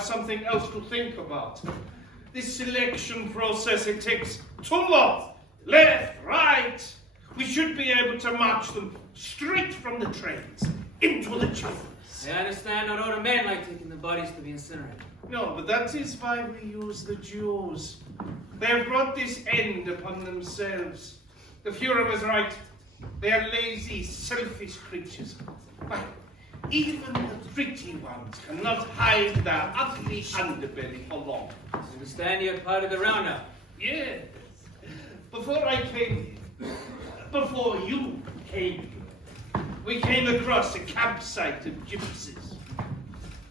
Something else to think about. This selection process, it takes too long. Left, right. We should be able to march them straight from the trains into the chambers. I understand not all the men like taking the bodies to be incinerated. No, but that is why we use the Jews. They have brought this end upon themselves. The Fuhrer was right. They are lazy, selfish creatures. Why? Even the pretty ones cannot hide their ugly underbelly for long. I understand you're part of the roundup. Yes. Before I came here, before you came here, we came across a campsite of gypsies.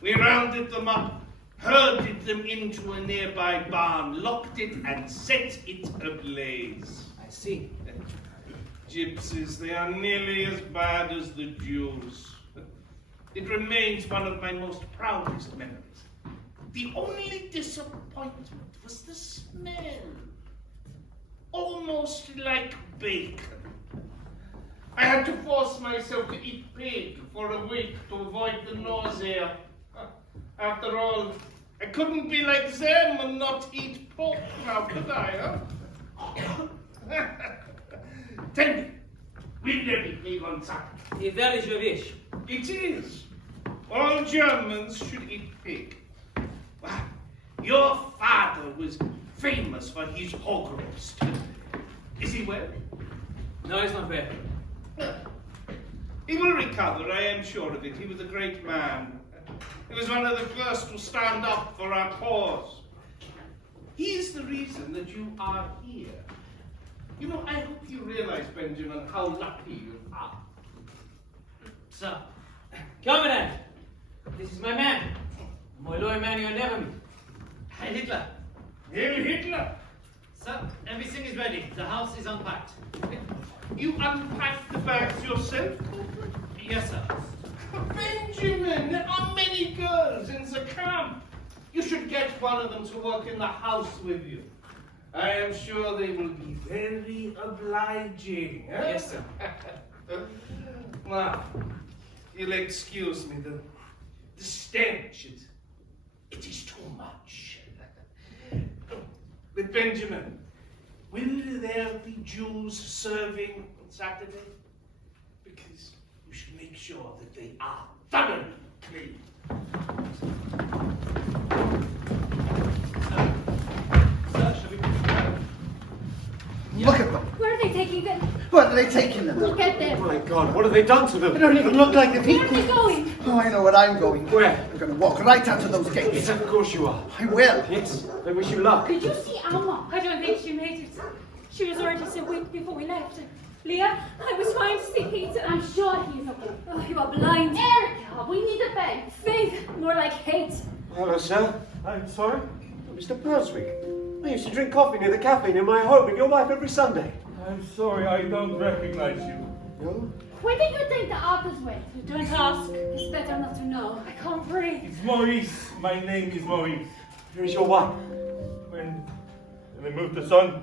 We rounded them up, herded them into a nearby barn, locked it and set it ablaze. I see. Gypsies, they are nearly as bad as the Jews. It remains one of my most proudest memories. The only disappointment was the smell. Almost like bacon. I had to force myself to eat pig for a week to avoid the nausea. After all, I couldn't be like them and not eat pork now, could I, huh? Tell me, will there be pig on Saturday? If that is your wish. It is. All Germans should eat pig. Wow. Your father was famous for his hog roast. Is he well? No, he's not bad. He will recover, I am sure of it. He was a great man. He was one of the first to stand up for our cause. He is the reason that you are here. You know, I hope you realize, Benjamin, how lucky you are. So, Commandant, this is my man. My loyal man you'll never meet. Heil Hitler. Hail Hitler! Sir, everything is ready. The house is unpacked. You unpacked the bags yourself? Yes, sir. Benjamin, there are many girls in the camp. You should get one of them to work in the house with you. I am sure they will be very obliging. Eh? Yes, sir. Now, you'll excuse me, the stench, it is too much. But Benjamin, will there be Jews serving on Saturday? Because you should make sure that they are thoroughly clean. Where are they taking them? Look at them. My God, what have they done to They them? don't even look like the Where are people. they going? Oh, I know where I'm going. Where? I'm going to walk right out of those gates. Yes, of course you are. I will. Yes, I wish you luck. Did you see Alma? I don't think she made it. She was already so weak before we left. Leah, I was trying to see Peter. I'm sure he's okay. Oh, you are blind. Erica, we need a bed. Faith, more like hate. Hello, sir. I'm sorry. Mr. Perswick. I used to drink coffee near the cafe near my home with your wife every Sunday. I'm sorry, I don't recognize you. No? Where did you think the others went? Don't ask. It's better not to know. I can't breathe. It's Maurice. My name is Maurice. Here is your wife. When they moved the sun,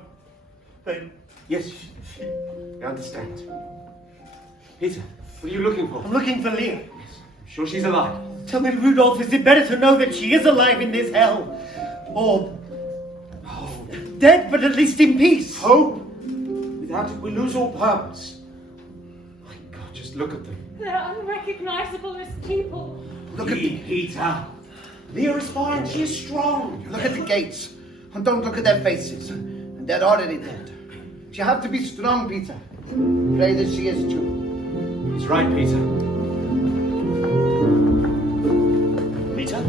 they... Yes, I understand. Peter, what are you looking for? I'm looking for Leah. Sure she's alive? Tell me, Rudolph, is it better to know that she is alive in this hell? Or dead, but at least in peace? Hope? Without it, we lose all purpose. My God, just look at them. They're unrecognizable as people. Look at the, Peter. Leah is fine. She is strong. look at the gates. And don't look at their faces. And they're already dead. You have to be strong, Peter. Pray that she is too. He's right, Peter. Peter?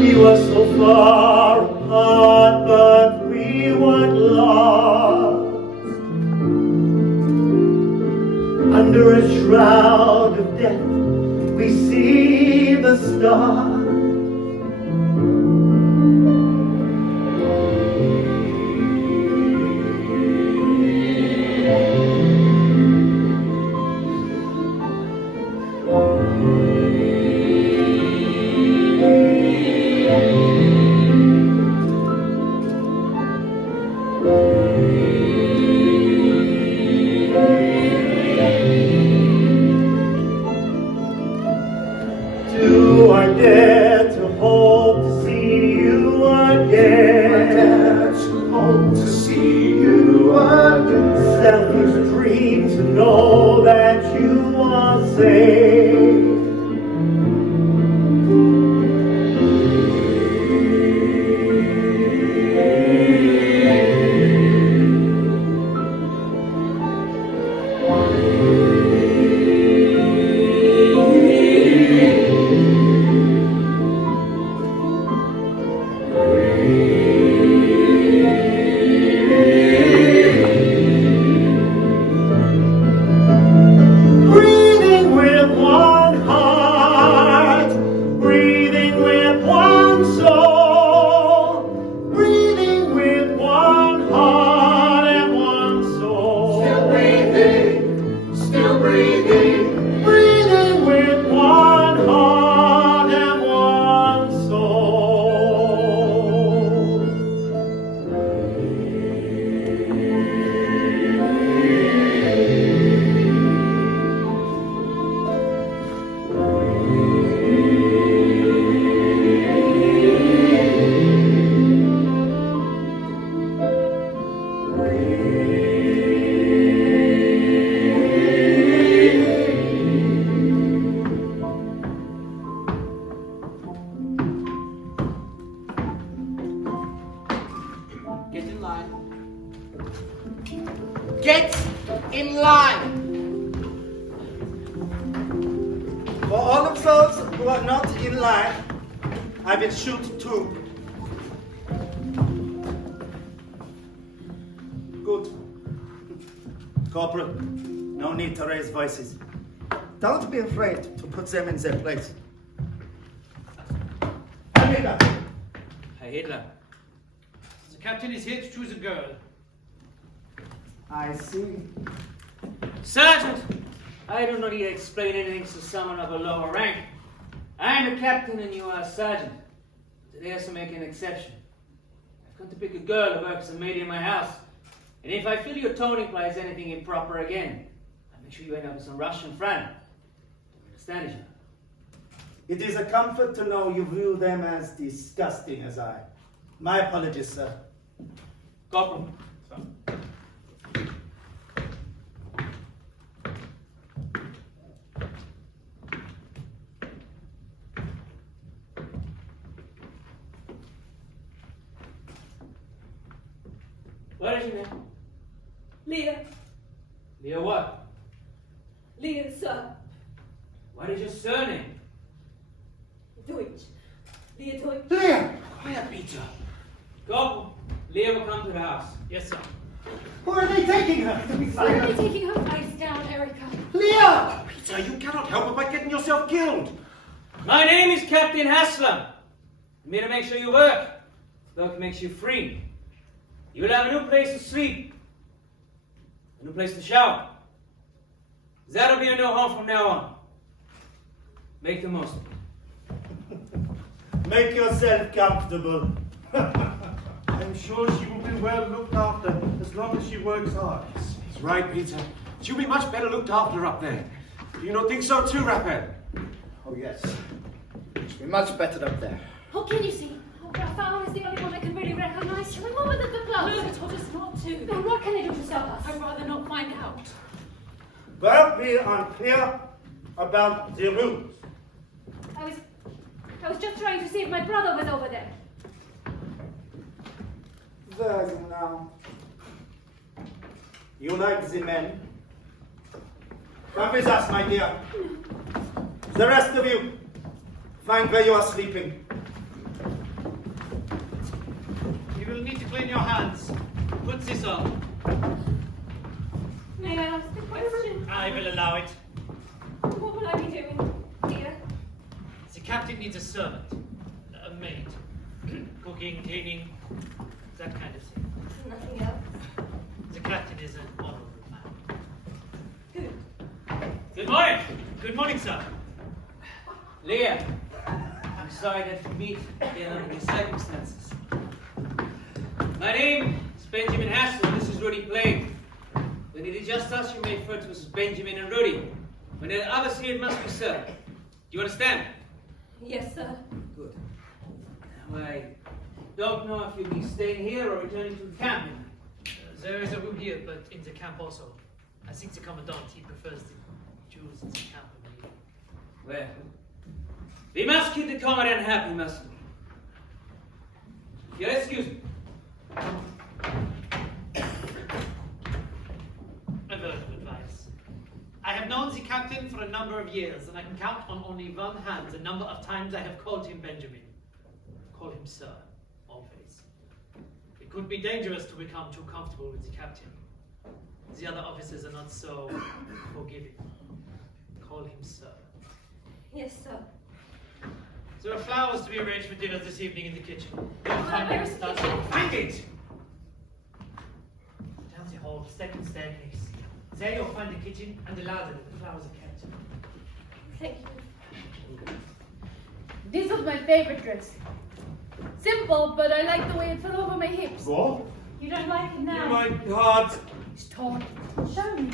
We were so far apart, but we weren't lost. Under a shroud of death, we see the stars. Do I dare to hope to see you again? Hope to see you again. Selfish dream to know that you are safe. Breathing with one heart, breathing with one soul, breathing with one heart and one soul. Still breathing, breathing with one heart and one soul. Get in line. Get in line. For all of those who are not in line, I will shoot too. Good. Corporal, no need to raise voices. Don't be afraid to put them in their place. Hey, Hitler. The captain is here to choose a girl. I see. Sergeant! I do not need to explain anything to someone of a lower rank. I am a captain and you are a sergeant. Today I have to make an exception. I've come to pick a girl who works as a maid in my house. And if I feel your tone implies anything improper again, I'll make sure you end up with some Russian friend. Do you understand each other? It is a comfort to know you view them as disgusting as I. My apologies, sir. Corporal. What is your name? Leah. Leah what? Leah, sir. What is your surname? Deutsch. Leah Deutsch. Leah! Quiet, Peter. Go. Leah will come to the house. Yes, sir. Where are they taking her? Where are they taking her? Eyes down, Erica. Leah! Peter, you cannot help it by getting yourself killed. My name is Captain Haslam. I'm here to make sure you work. Work makes you free. You will have a new place to sleep. A new place to shower. That'll be your new home from now on. Make the most of it. Make yourself comfortable. I'm sure she will be well looked after as long as she works hard. He's right, Peter. She'll be much better looked after up there. Do you not think so too, Raphael? Oh, yes. She'll be much better up there. Oh, can you see? Oh, Raphael is the only one I can really recognize. Shall we go with the club? No, they told us not to. Then what can I do to stop us? I'd rather not find out. Well, we are clear about the rules. I was just trying to see if my brother was over there. There you now. Unite the men. Come with us, my dear. The rest of you, find where you are sleeping. You will need to clean your hands. Put this on. May I ask the question? I will allow it. What will I be doing, dear? The captain needs a servant, a maid, cooking, cleaning, that kind of thing. Nothing else. The captain is an honorable man. Good. Good morning. Good morning, sir. Leah, I'm sorry that you meet again under these circumstances. My name is Benjamin Haslam. This is Rudy Plain. When it is just us, you may refer to us as Benjamin and Rudy. When there are others here, it must be sir. Do you understand? Yes, sir. Good. Now, I don't know if you'll be staying here or returning to the camp. There is a room here, but in the camp also. I think the commandant, he prefers the Jews in the camp. Well, we must keep the commandant happy, mustn't we? If you'll excuse me. A word of advice. I have known the captain for a number of years, and I can count on only one hand the number of times I have called him Benjamin. Call him sir, always. It could be dangerous to become too comfortable with the captain. The other officers are not so forgiving. Call him sir. Yes, sir. There are flowers to be arranged for dinner this evening in the kitchen. Where is the kitchen? Find it! Down the hall, second staircase. There you'll find the kitchen and the larder that the flowers are kept. Thank you. This was my favorite dress. Simple, but I like the way it fell over my hips. What? You don't like it now? My heart, It's torn. Show me.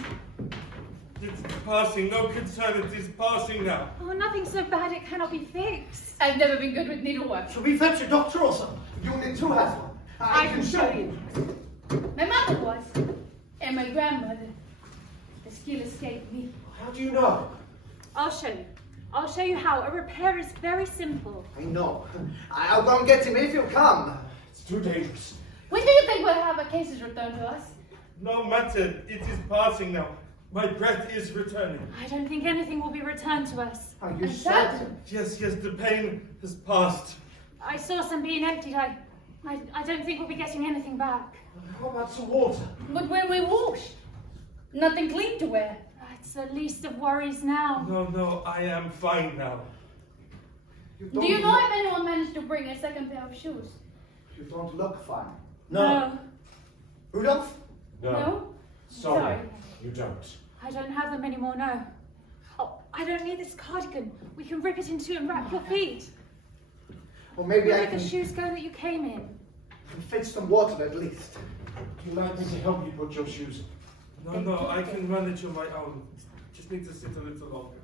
it's passing. No concern, it is passing now. Oh, nothing so bad it cannot be fixed. I've never been good with needlework. Shall we fetch a doctor or something? Unit 2 has one. I can show you. My mother was, and my grandmother. The skill escaped me. How do you know? I'll show you. I'll show you how. A repair is very simple. I know. I'll go and get him if he'll come. It's too dangerous. When do you think we'll have our cases returned to us? No matter, it is passing now. My breath is returning. I don't think anything will be returned to us. Are you I'm certain? certain. Yes, the pain has passed. I saw some being emptied. I don't think we'll be getting anything back. How about some water? But when we wash, nothing clean to wear. It's the least of worries now. No, I am fine now. Do you know if anyone managed to bring a second pair of shoes? You don't look fine. No. Rudolph? No? Sorry, you don't. I don't have them anymore, no. Oh, I don't need this cardigan. We can rip it in two and wrap your feet. Or maybe Where I did the can shoes go that you came in? fetch some water at least. Do you like me to help you put your shoes on? No, I can manage on my own. Just need to sit a little longer.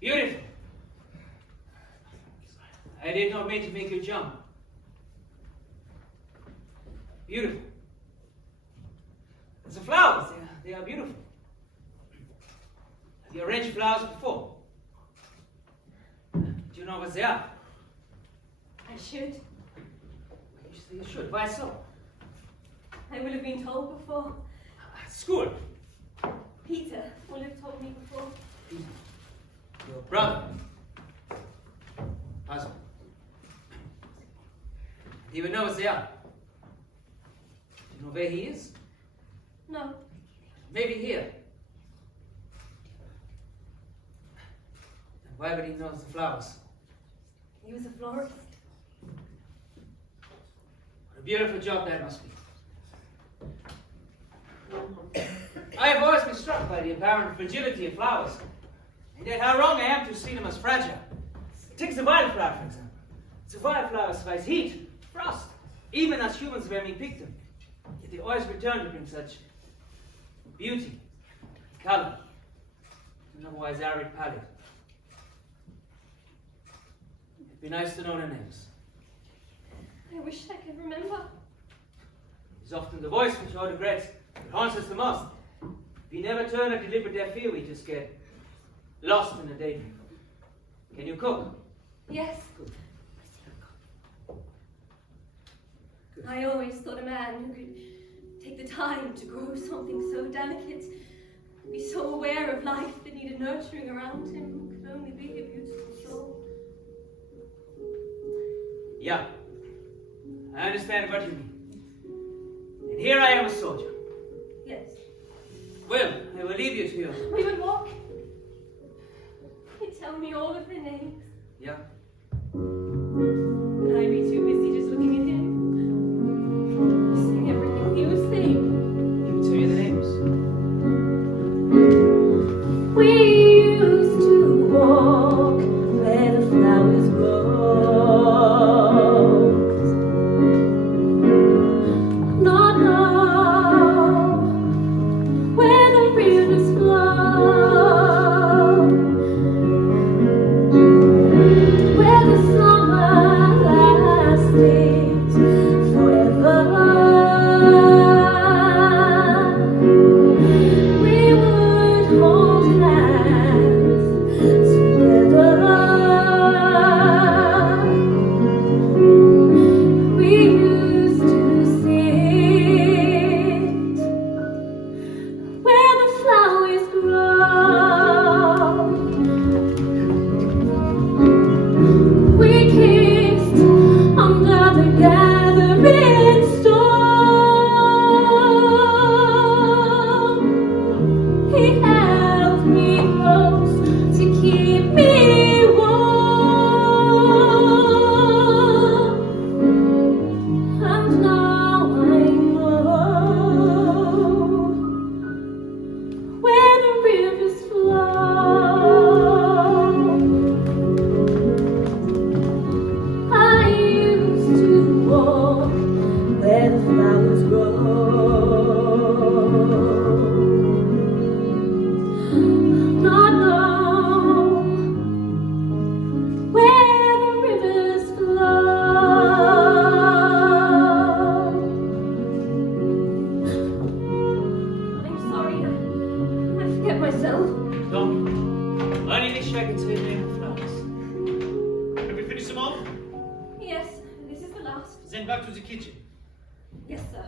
Beautiful. I did not mean to make you jump. Beautiful. The flowers, they are beautiful. Have you arranged flowers before? to know what they are? I should. You say you should. Why so? I will have been told before. At school. Peter will have told me before. Peter. Your brother. Husband. He would know what they are. Do you know where he is? No. Maybe here. And why would he know the flowers? He was a florist. What a beautiful job that must be. I have always been struck by the apparent fragility of flowers, and yet how wrong I am to see them as fragile. Take the wildflower, for example. The wildflower survives heat, frost, even as humans when we pick them. Yet they always return to bring such beauty, color, and otherwise arid palette. It'd be nice to know their names. I wish I could remember. It's often the voice which all regrets that haunts us the most. We never turn a deliberate deaf ear, we just get lost in a daydream. Can you cook? Yes. Good. I always thought a man who could take the time to grow something so delicate, be so aware of life that needed nurturing around him, could only be a beautiful soul. Yeah, I understand what you mean. And here I am a soldier. Yes. Well, I will leave you to your... We would walk. He'd tell me all of their names. Yeah? And I'd be too busy just looking at him. Missing everything he was saying. He will tell you the names. We used to walk where the flowers grow. Not now, where the rivers flow, where the summer lasted forever. We would hold hands together. We used to sit where the flowers grow. We kissed under the gathering storm. He held me close to keep me warm. And now I know where the rivers flow. I used to walk where the flowers grow. Not know where the rivers flow. I'm sorry, I forget myself. Don't. Only wish I could tell you the name of flowers. Have we finished them all? Yes, this is the last. Then back to the kitchen. Yes, sir.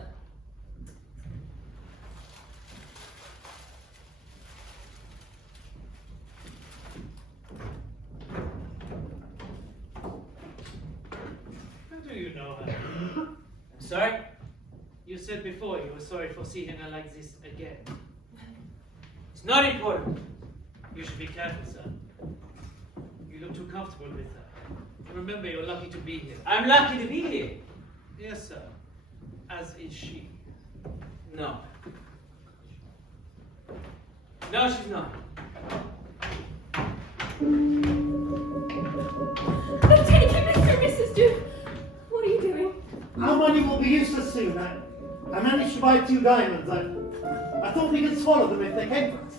How do you know her? I'm sorry? You said before you were sorry for seeing her like this again. It's not important. You should be careful, sir. You look too comfortable with her. Remember, you're lucky to be here. I'm lucky to be here. Yes, sir. As is she. No. No, she's not. They've taken Mr. and Mrs. Duke. What are you doing? Our money will be useless soon. I managed to buy 2 diamonds. I thought we could swallow them if they came for us.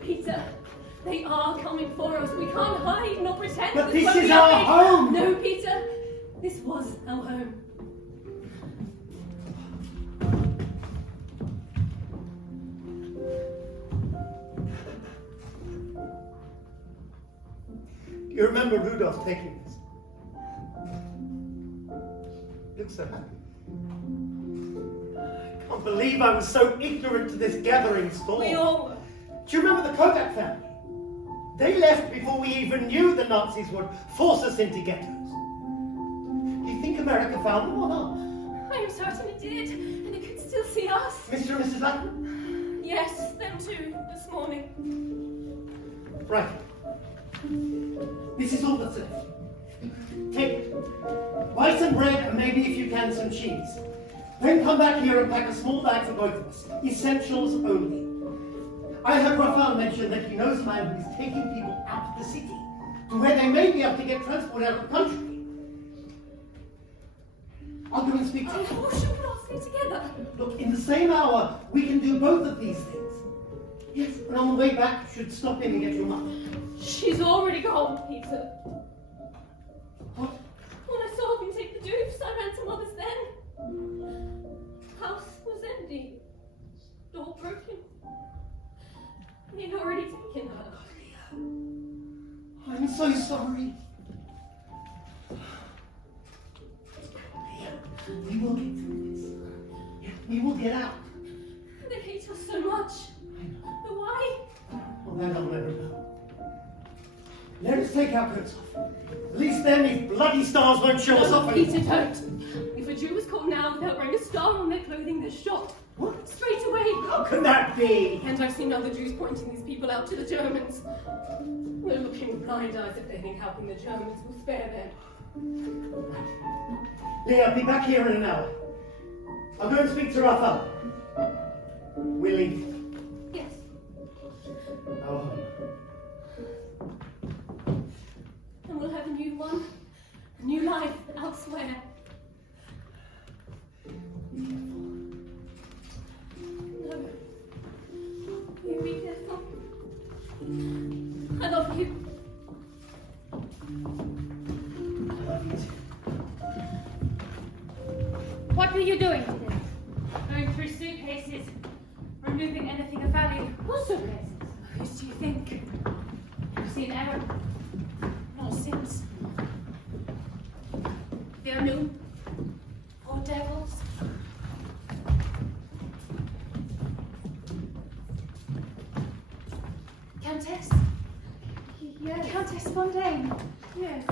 Peter, they are coming for us. We can't hide nor pretend. But this this won't is be our thing. home. No, Peter. This was our home. Do you remember Rudolph taking this? You look so happy. I can't believe I was so ignorant to this gathering storm. We all were. Do you remember the Kodak family? They left before we even knew the Nazis would force us into ghettos. Do you think America found them or not? I am certain it did, and it could still see us. Mr. and Mrs. Lackman? Yes, them too, this morning. Right. This is all that's left. Take buy some bread and maybe if you can some cheese. Then come back here and pack a small bag for both of us. Essentials only. I heard Raphael mention that he knows a man who is taking people out of the city to where they may be able to get transport out of the country. I'll go and speak to him. Oh, should we all stay together? Look, in the same hour, we can do both of these things. Yes, and on the way back, you should stop in and get your mother. She's already gone, Peter. What? When I saw him take the dupes, I ran to Mother's then. House was empty. Door broken. They'd already taken her. I'm so sorry. We will get through this. Yeah, we will get out. They hate us so much. But why? Well, that I'll never know. Let us take our coats off. At least then these bloody stars won't show us off Peter, anymore. don't. If a Jew was caught now, they'll bring a star on their clothing they're shot. What? Straight away. How can that be? And I've seen other Jews pointing these people out to the Germans. We're looking with blind eyes if they think helping the Germans will spare them. Leah, be back here in an hour. I'll go and speak to Raphael. We'll leave. Yes. Our home. And we'll have a new one. A new life elsewhere. No. You be careful. I love you. What were you doing today? Going through suitcases, removing anything of value. What suitcases? Who do you think? You've seen error. Nonsense. They're new. Poor devils. Countess? Yes. Countess Fontaine? Yes.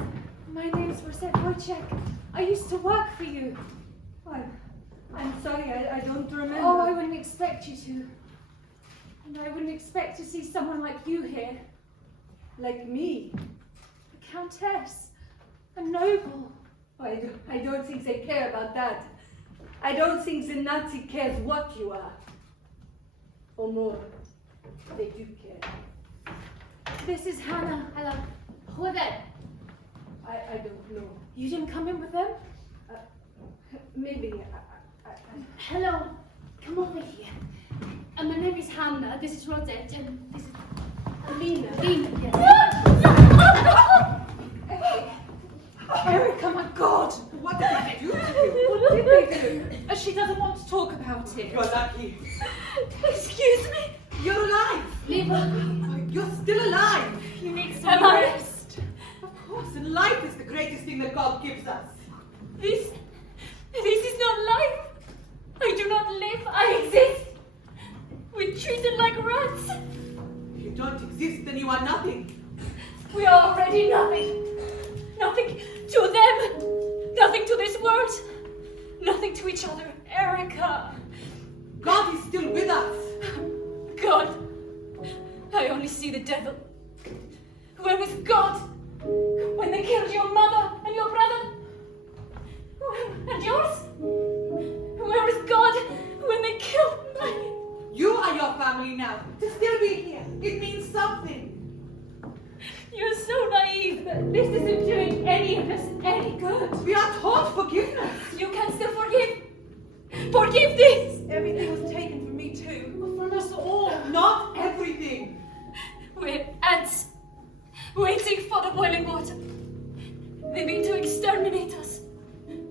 My name's Rosette Wojciech. I used to work for you. I'm sorry, I don't remember. Oh, I wouldn't expect you to. And I wouldn't expect to see someone like you here. Like me? A countess. A noble. Oh, I don't think they care about that. I don't think the Nazi cares what you are. Or more. They do care. This is Hannah. Hello. Who are they? I don't know. You didn't come in with them? Maybe. Hello. Come over here. My name is Hannah. This is Rosette. And this is Alina. Lena. Yes. Erica, my God! What did they do to you? What did they do? She doesn't want to talk about it. You're lucky. Excuse me? You're alive. Leave her. You're still alive. You need some rest. Of course, and life is the greatest thing that God gives us. This is not life. I do not live. I exist. We're treated like rats. If you don't exist, then you are nothing. We are already nothing. Nothing to them. Nothing to this world. Nothing to each other. Erica. God is still with us. God. I only see the devil. Where was God? When they killed your mother and your brother? And yours? Where was God when they killed mine? You are your family now. To still be here, it means something. You're so naive. This isn't doing any of us any good. We are taught forgiveness. You can still forgive. Forgive this. Everything was taken from me too. From us all. Not everything. We're ants, waiting for the boiling water. They mean to exterminate us.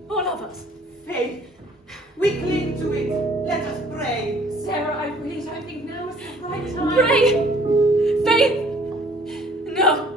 All of us. Faith. We cling to it. Let us pray. Sarah, I really don't think now is the right time. Pray! Faith! No.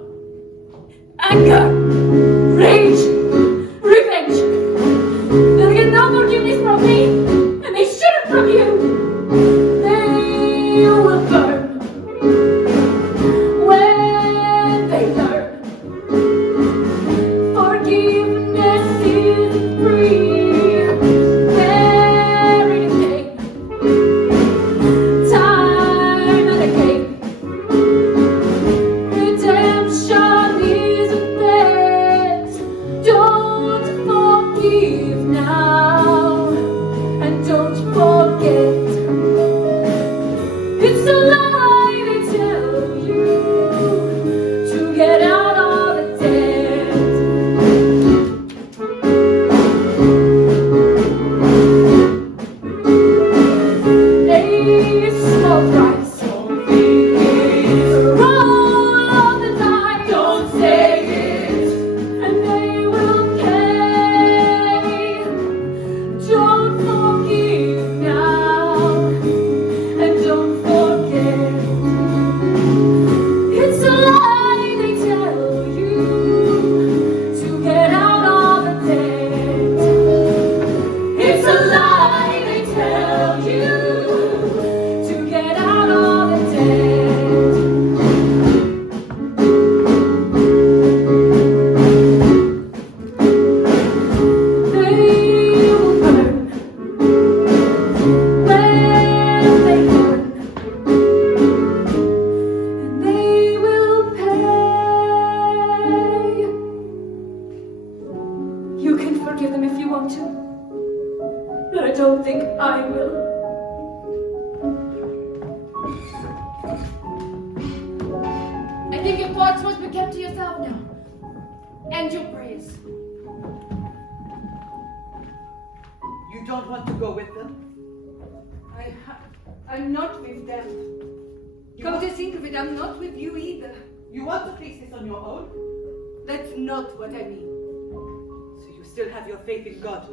I will. I think your thoughts must be kept to yourself now. And your prayers. You don't want to go with them? I'm not with them. Come to think of it, I'm not with you either. You want to face this on your own? That's not what I mean. So you still have your faith in God?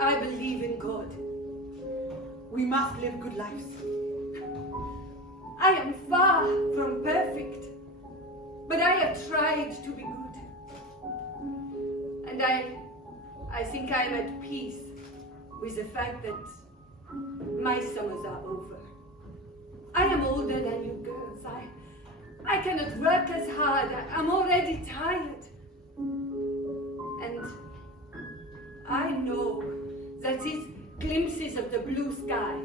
I believe in God. We must live good lives. I am far from perfect, but I have tried to be good. And I think I am at peace with the fact that my summers are over. I am older than you girls. I cannot work as hard. I'm already tired. And I know that these glimpses of the blue sky,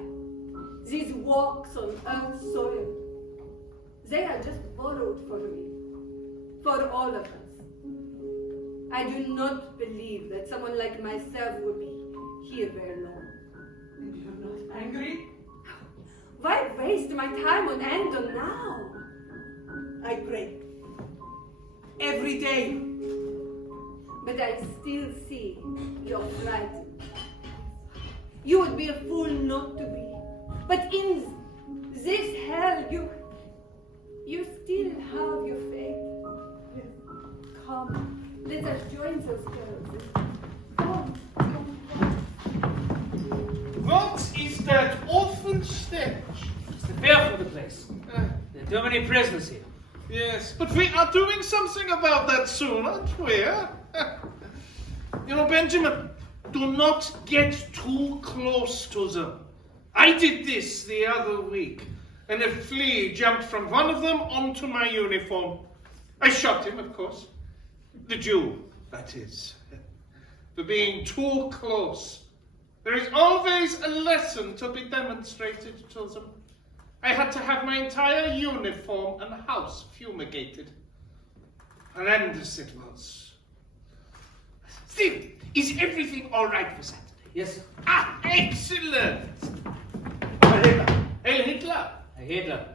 these walks on Earth's soil, they are just borrowed for me, for all of us. I do not believe that someone like myself will be here very long. And you're not angry? Why waste my time on Andor now? I pray. Every day. But I still see you're frightened. You would be a fool not to be. But in this hell, you still have your faith. Come, let us join those girls. Come. What is that awful stench? It's the fear for the place. There are too many prisoners here. Yes, but we are doing something about that soon, aren't we? You know, Benjamin, do not get too close to them. I did this the other week, and a flea jumped from one of them onto my uniform. I shot him, of course. The Jew, that is. For being too close. There is always a lesson to be demonstrated to them. I had to have my entire uniform and house fumigated. Horrendous it was. Steve, is everything all right for Saturday? Yes, sir. Ah, excellent! Hey, Hitler! Hitler.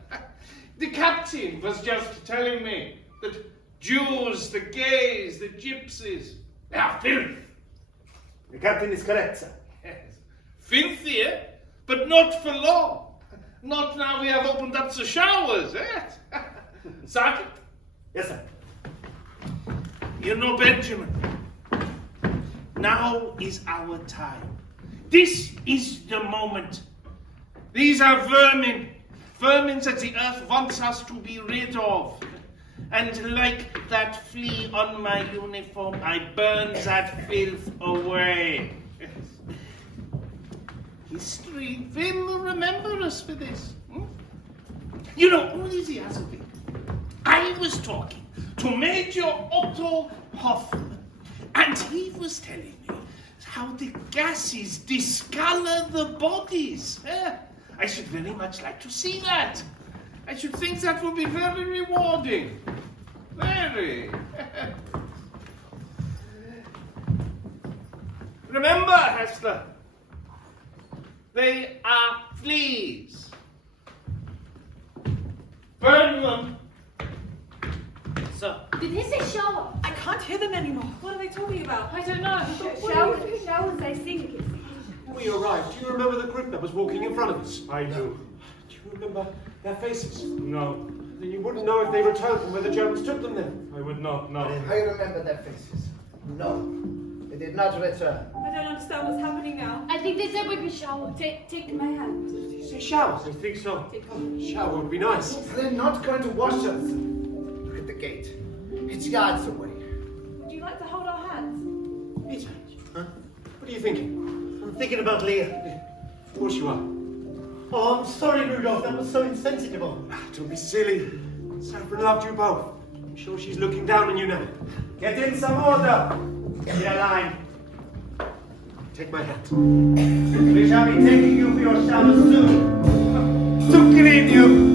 The captain was just telling me that Jews, the gays, the gypsies, they are filth. The captain is correct, sir. Yes. Filthier, but not for long. Not now we have opened up the showers, eh? Sergeant? Yes, sir. You know, Benjamin, now is our time. This is the moment. These are vermin. Vermin that the earth wants us to be rid of. And like that flea on my uniform, I burn that filth away. History will remember us for this. You know, only the other week, I was talking to Major Otto Hoffman, and he was telling me how the gases discolor the bodies. I should very much like to see that. I should think that would be very rewarding. Very. Remember, Hester, they are fleas. Burn them. Sir. Did he say shower? I can't hear them anymore. What are they talking about? I don't know. Showers, I think. When we arrived, do you remember the group that was walking in front of us? I do. Do you remember their faces? No, Then you wouldn't know if they returned from where the Germans took them then. I would not know. I remember their faces. No, they did not return. I don't understand what's happening now. I think they said we could shower. Take my hand. Did you say showers? I think so. Shower would be nice. They're not going to wash us. Look at the gate. It's yards away. Would you like to hold our hands? Peter, huh? What are you thinking? I'm thinking about Leah. Of course you are. Oh, I'm sorry, Rudolph. That was so insensitive of me. Don't be silly. Saffron loved you both. I'm sure she's looking down on you now. Get in some order. Get in line. Take my hand. We shall be taking you for your showers soon. To clean you.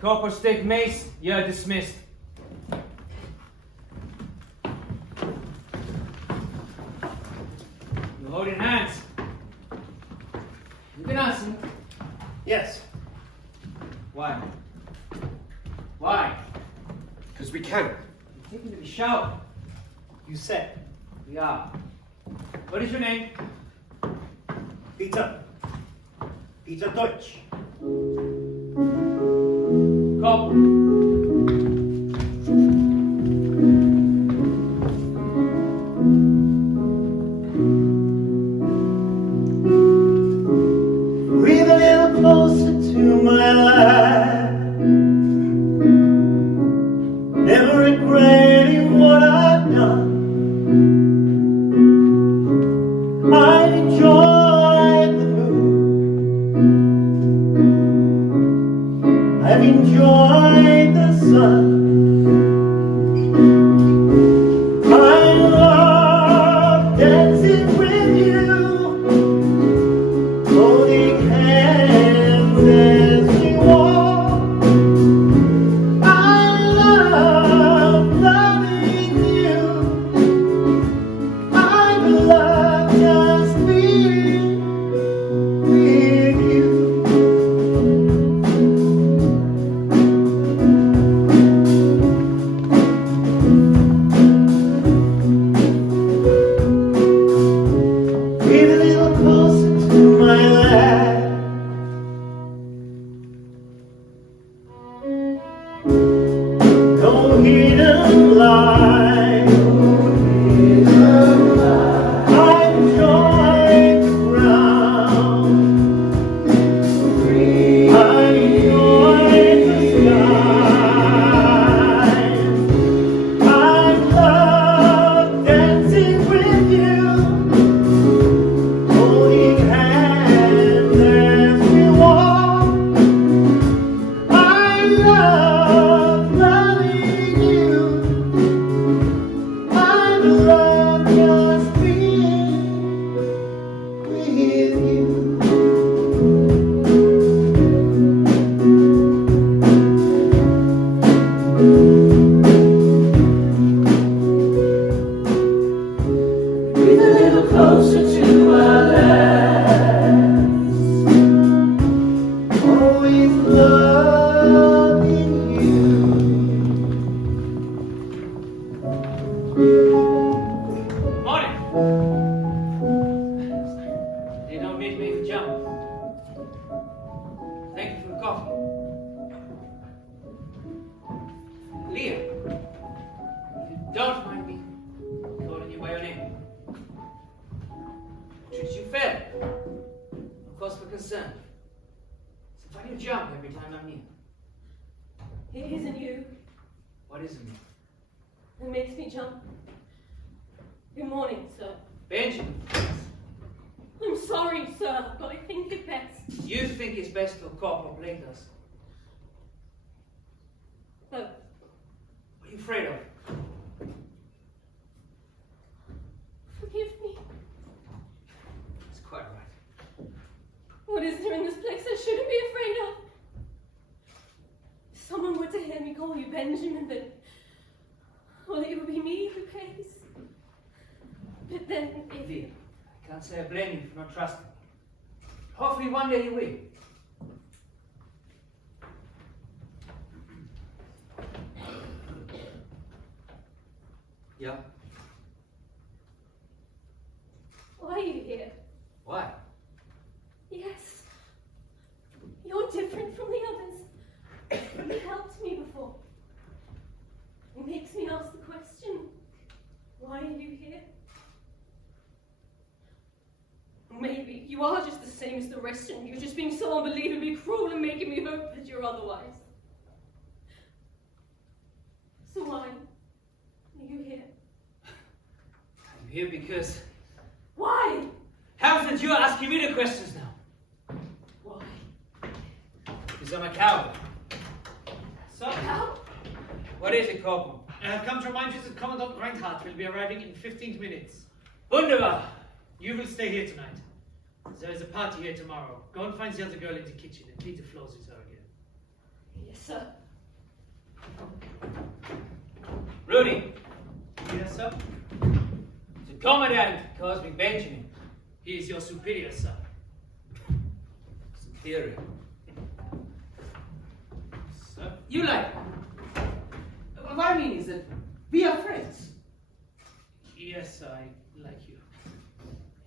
Corporal Stick Mace, you're dismissed. You hold in hands. You can answer me. Yes. Why? Why? Because we can. You're taking to be showered. You said. We are. What is your name? Peter. Peter Deutsch. Corporal. Breathe a little closer to my life. Never regretting what I've done. I've enjoyed the moon. I've enjoyed the sun. I love dancing with you, holding hands as we walk. I love loving you. I love just being with you. Breathe a little closer to my lap. No hidden lie. I enjoy the ground. I enjoy the sky. I love dancing with you, holding hands as we walk. I love loving you. I love just being with you. Breathe a little closer to our lands. Always loving you. Morning. They don't need me to jump. Thank you for the coffee. Leah, if you don't mind me calling you by your name, treat you fair. No cause for concern. So why do you jump every time I'm near? It isn't you What isn't it? that makes me jump. Good morning, sir. Benjamin, I'm sorry, sir, but I think it best. you think it's best for Corporal Blake does. Oh, What are you afraid of? forgive me. It's quite all right. What is there in this place I shouldn't be afraid of? If someone were to hear me call you Benjamin, then, well, it would be me who pays. But then, if Leah, I can't say I blame you for not trusting me. Hopefully one day you will. Yeah? why are you here? Why? Yes, you're different from the others. You helped me before. It makes me ask the question, why are you here? Maybe you are just the same as the rest of you, just being so unbelievably cruel and making me hope that you're otherwise. So why are you here? I'm here because... Why? How's it you're asking me the questions now? Why? Because I'm a coward. So, How? What is it, Corporal? I have come to remind you that Commandant Reinhardt will be arriving in 15 minutes. Wunderbar! You will stay here tonight. There is a party here tomorrow. Go and find the other girl in the kitchen and clean the floors with her again. Yes, sir. Rudy, Yes, sir. the commandant calls me Benjamin. He is your superior, sir. Superior. Sir? You like me. What I mean is that we are friends. Yes, I like you.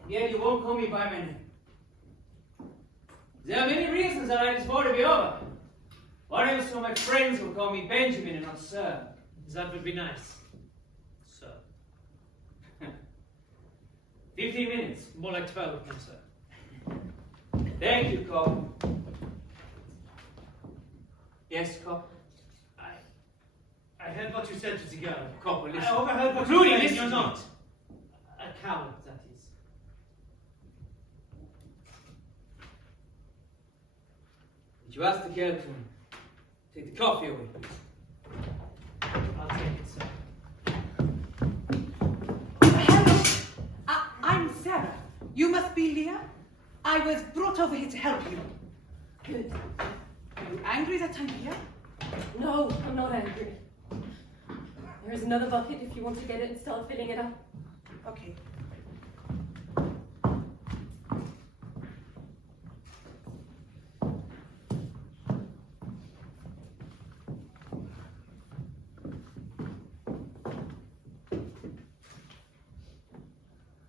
And yet you won't call me by my name. There are many reasons that I just want to be over. What else so my friends will call me Benjamin and not Sir? That would be nice. Sir. 15 minutes. More like 12 of them, sir. Thank you, Cop. Yes, Cop? I heard what you said to the girl. Cop, listen. I overheard what Rudy, you said. listen You're to not. me. A coward, that is. Did you ask the girl to take the coffee away? I'll take it, sir. Hello. I'm Sarah. You must be Leah. I was brought over here to help you. Good. Are you angry that I'm here? No, I'm not angry. There is another bucket if you want to get it and start filling it up. Okay.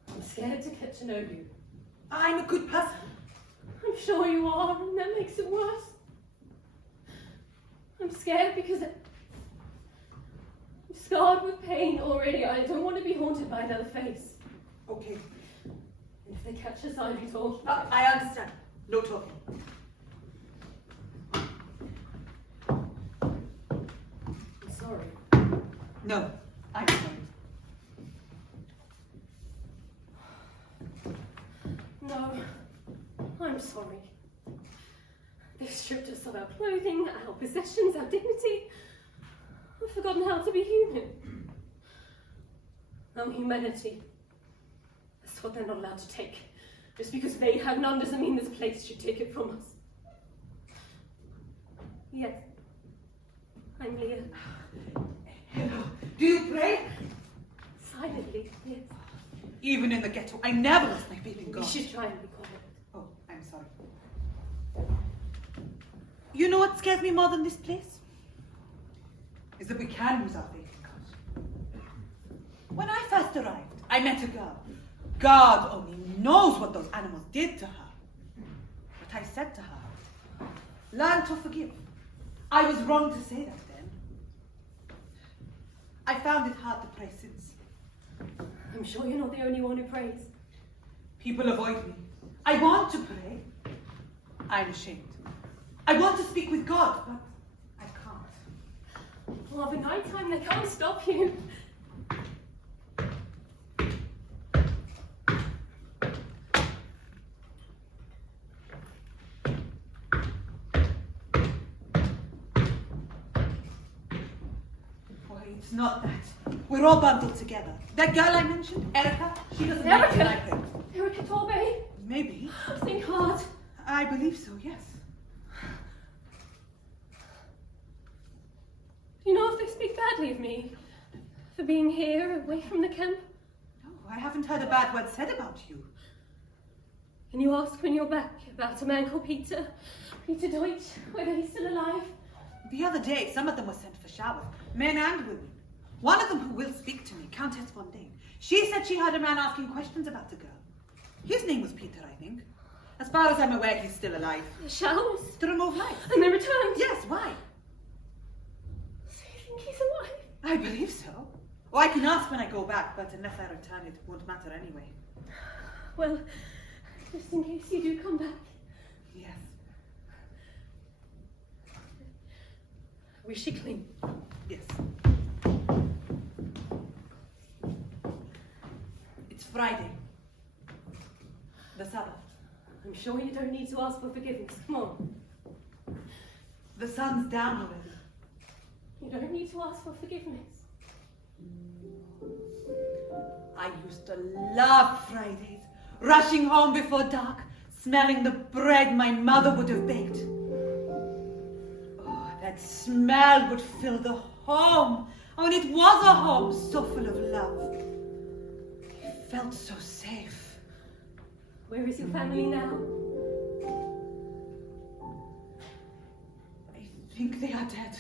I'm scared to get to know you. I'm a good person. I'm sure you are, and that makes it worse. I'm scared because I'm scarred with pain already. I don't want to be haunted by another face. Okay. And if they catch us, I'll be talking. I understand. No talking. I'm sorry. No, I'm sorry. No, I'm sorry. They've stripped us of our clothing, our possessions, our dignity. I've forgotten how to be human. Our humanity. That's what they're not allowed to take. Just because they have none doesn't mean this place should take it from us. Yes, I'm Leah. Hello. Do you pray? Silently, yes. Even in the ghetto, I never lost my faith in We God. should try and be quiet. Oh, I'm sorry. You know what scares me more than this place? Is that we can lose our faith in God. When I first arrived, I met a girl. God only knows what those animals did to her. But I said to her, learn to forgive. I was wrong to say that then. I found it hard to pray since. I'm sure you're not the only one who prays. People avoid me. I want to pray. I'm ashamed. I want to speak with God, but I can't. Well, the night time, they can't stop you. Why, it's not that. We're all bundled together. That girl I mentioned, Erica, she doesn't like me Erica! like that. Erica Torbe! Maybe. Think hard. I believe so, yes. You know if they speak badly of me? For being here, away from the camp? No, I haven't heard a bad word said about you. And you ask when you're back about a man called Peter Deutsch, whether he's still alive? The other day, some of them were sent for showers, men and women. One of them who will speak to me, Countess Fontaine, she said she heard a man asking questions about the girl. His name was Peter, I think. As far as I'm aware, he's still alive. The showers? To remove life. And they returned? Yes, why? So you think he's alive? I believe so. Oh, I can ask when I go back, but unless I return, it won't matter anyway. Well, just in case you do come back. Yes. Was she clean? Yes. It's Friday. The Sabbath. I'm sure you don't need to ask for forgiveness. Come on. The sun's down already. You don't need to ask for forgiveness. I used to love Fridays. Rushing home before dark, smelling the bread my mother would have baked. Oh, the That smell would fill the home. Oh, and it was a home so full of love. It felt so safe. Where is your family now? I think they are dead.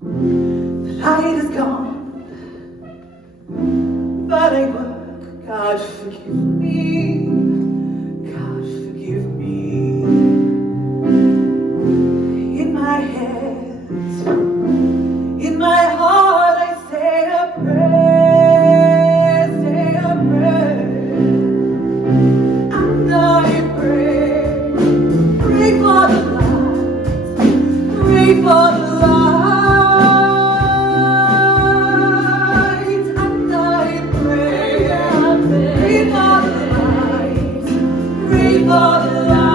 The light is gone, but I work. God forgive me. God forgive me. In my head, in my heart, I say a prayer, and I pray for the light, pray for the light, and I pray for the light, pray for the light.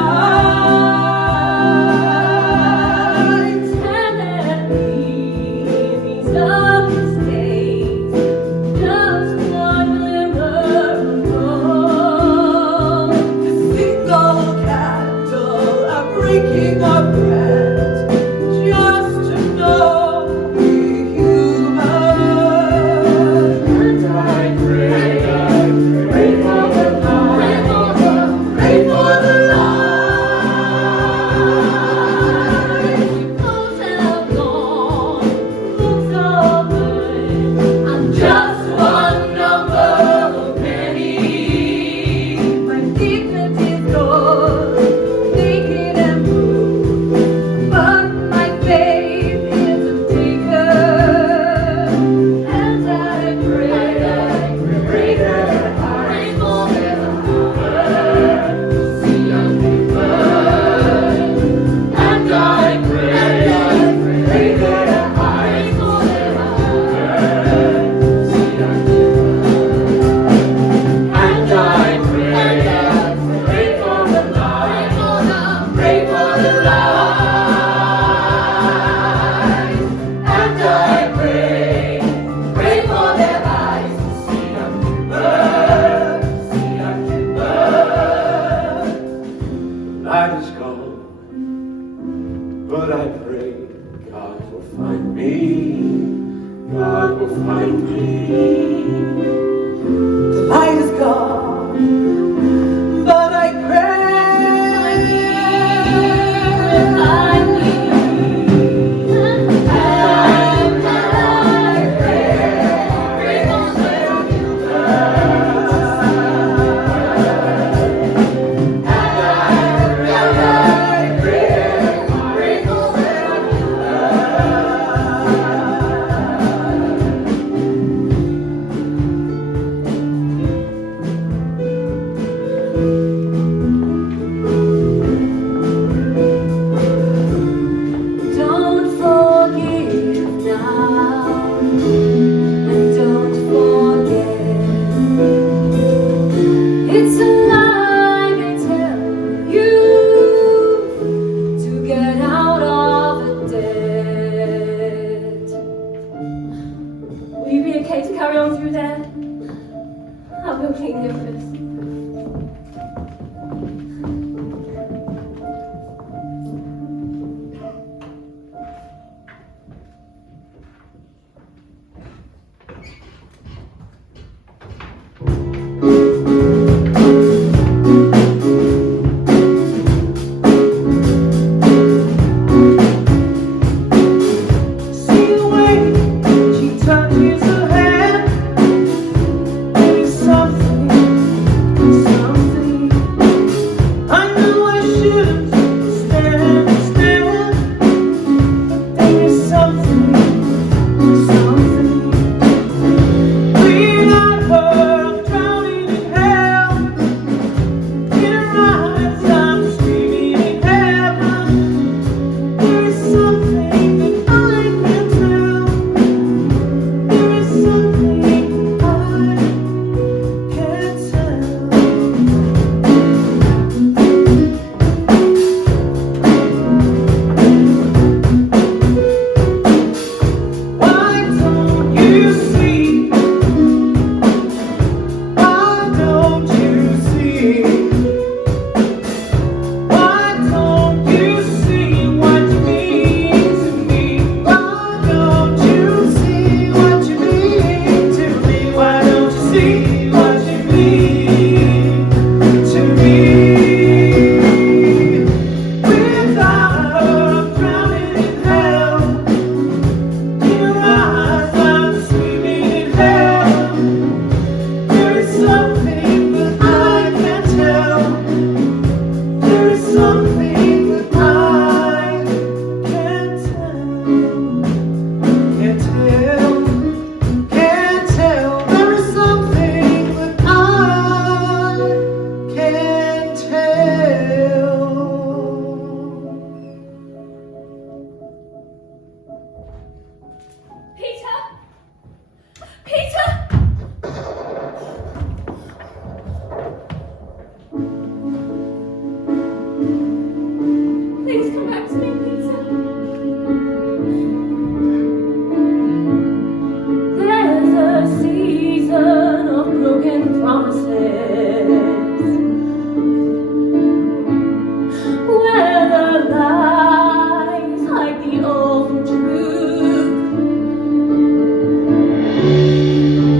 come true?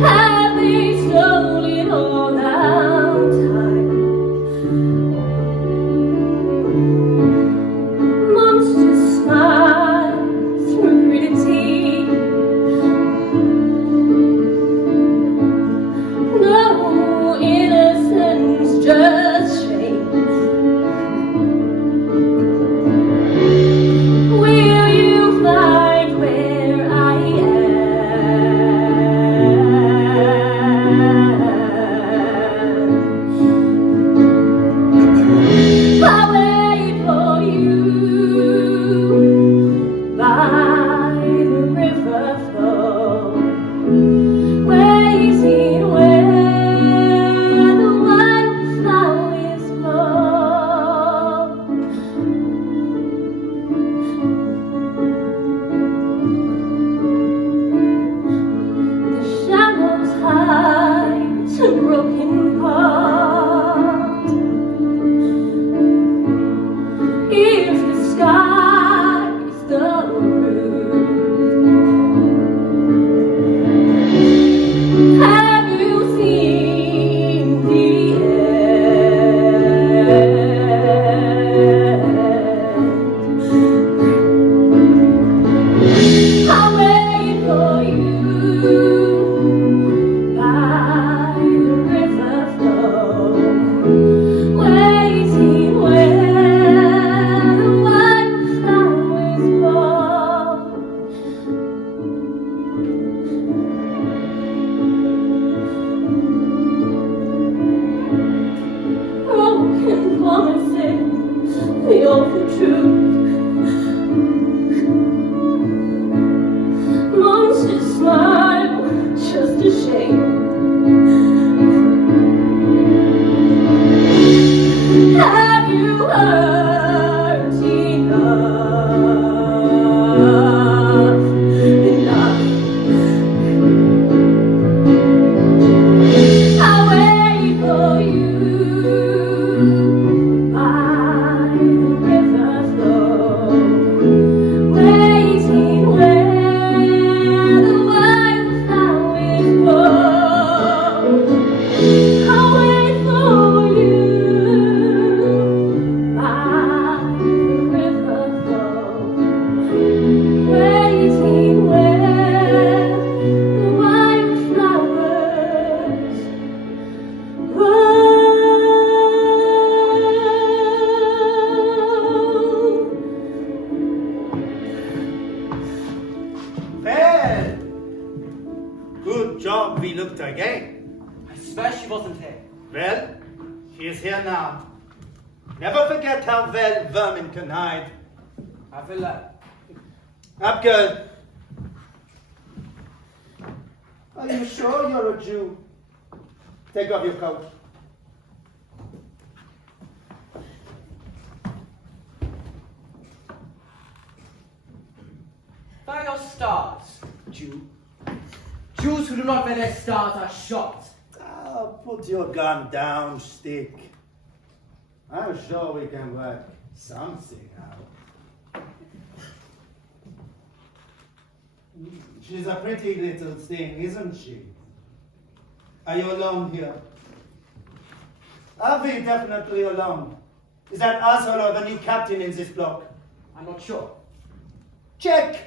Have they stolen all our time? Monsters smile through the teeth. No innocence, just shame. Will you find where I am? I'll wait for you by the river flow, waiting where the white flowers blow. The shadows hide a broken heart. If the sky is the roof, have you seen the end? I'll wait for you by the river flow, waiting where the white flowers blow. Broken promises, the awful truth. Monsters smile, just a shame. Have you heard enough? Enough. I'll wait for you by the river flow, waiting where the white flowers blow. I'll wait for you by the river flow, waiting where the white flowers grow. Well, good job we looked again. I swear she wasn't here. Well, she is here now. Never forget how well vermin can hide. I feel like Up, girl. Are you sure you're a Jew? Take off your coat. by your stars, Jew. Jews who do not wear their stars are shot. Oh, put your gun down, stick. I'm sure we can work something out. She's a pretty little thing, isn't she? Are you alone here? Are we definitely alone? Is that asshole or the new captain in this block? I'm not sure. Check!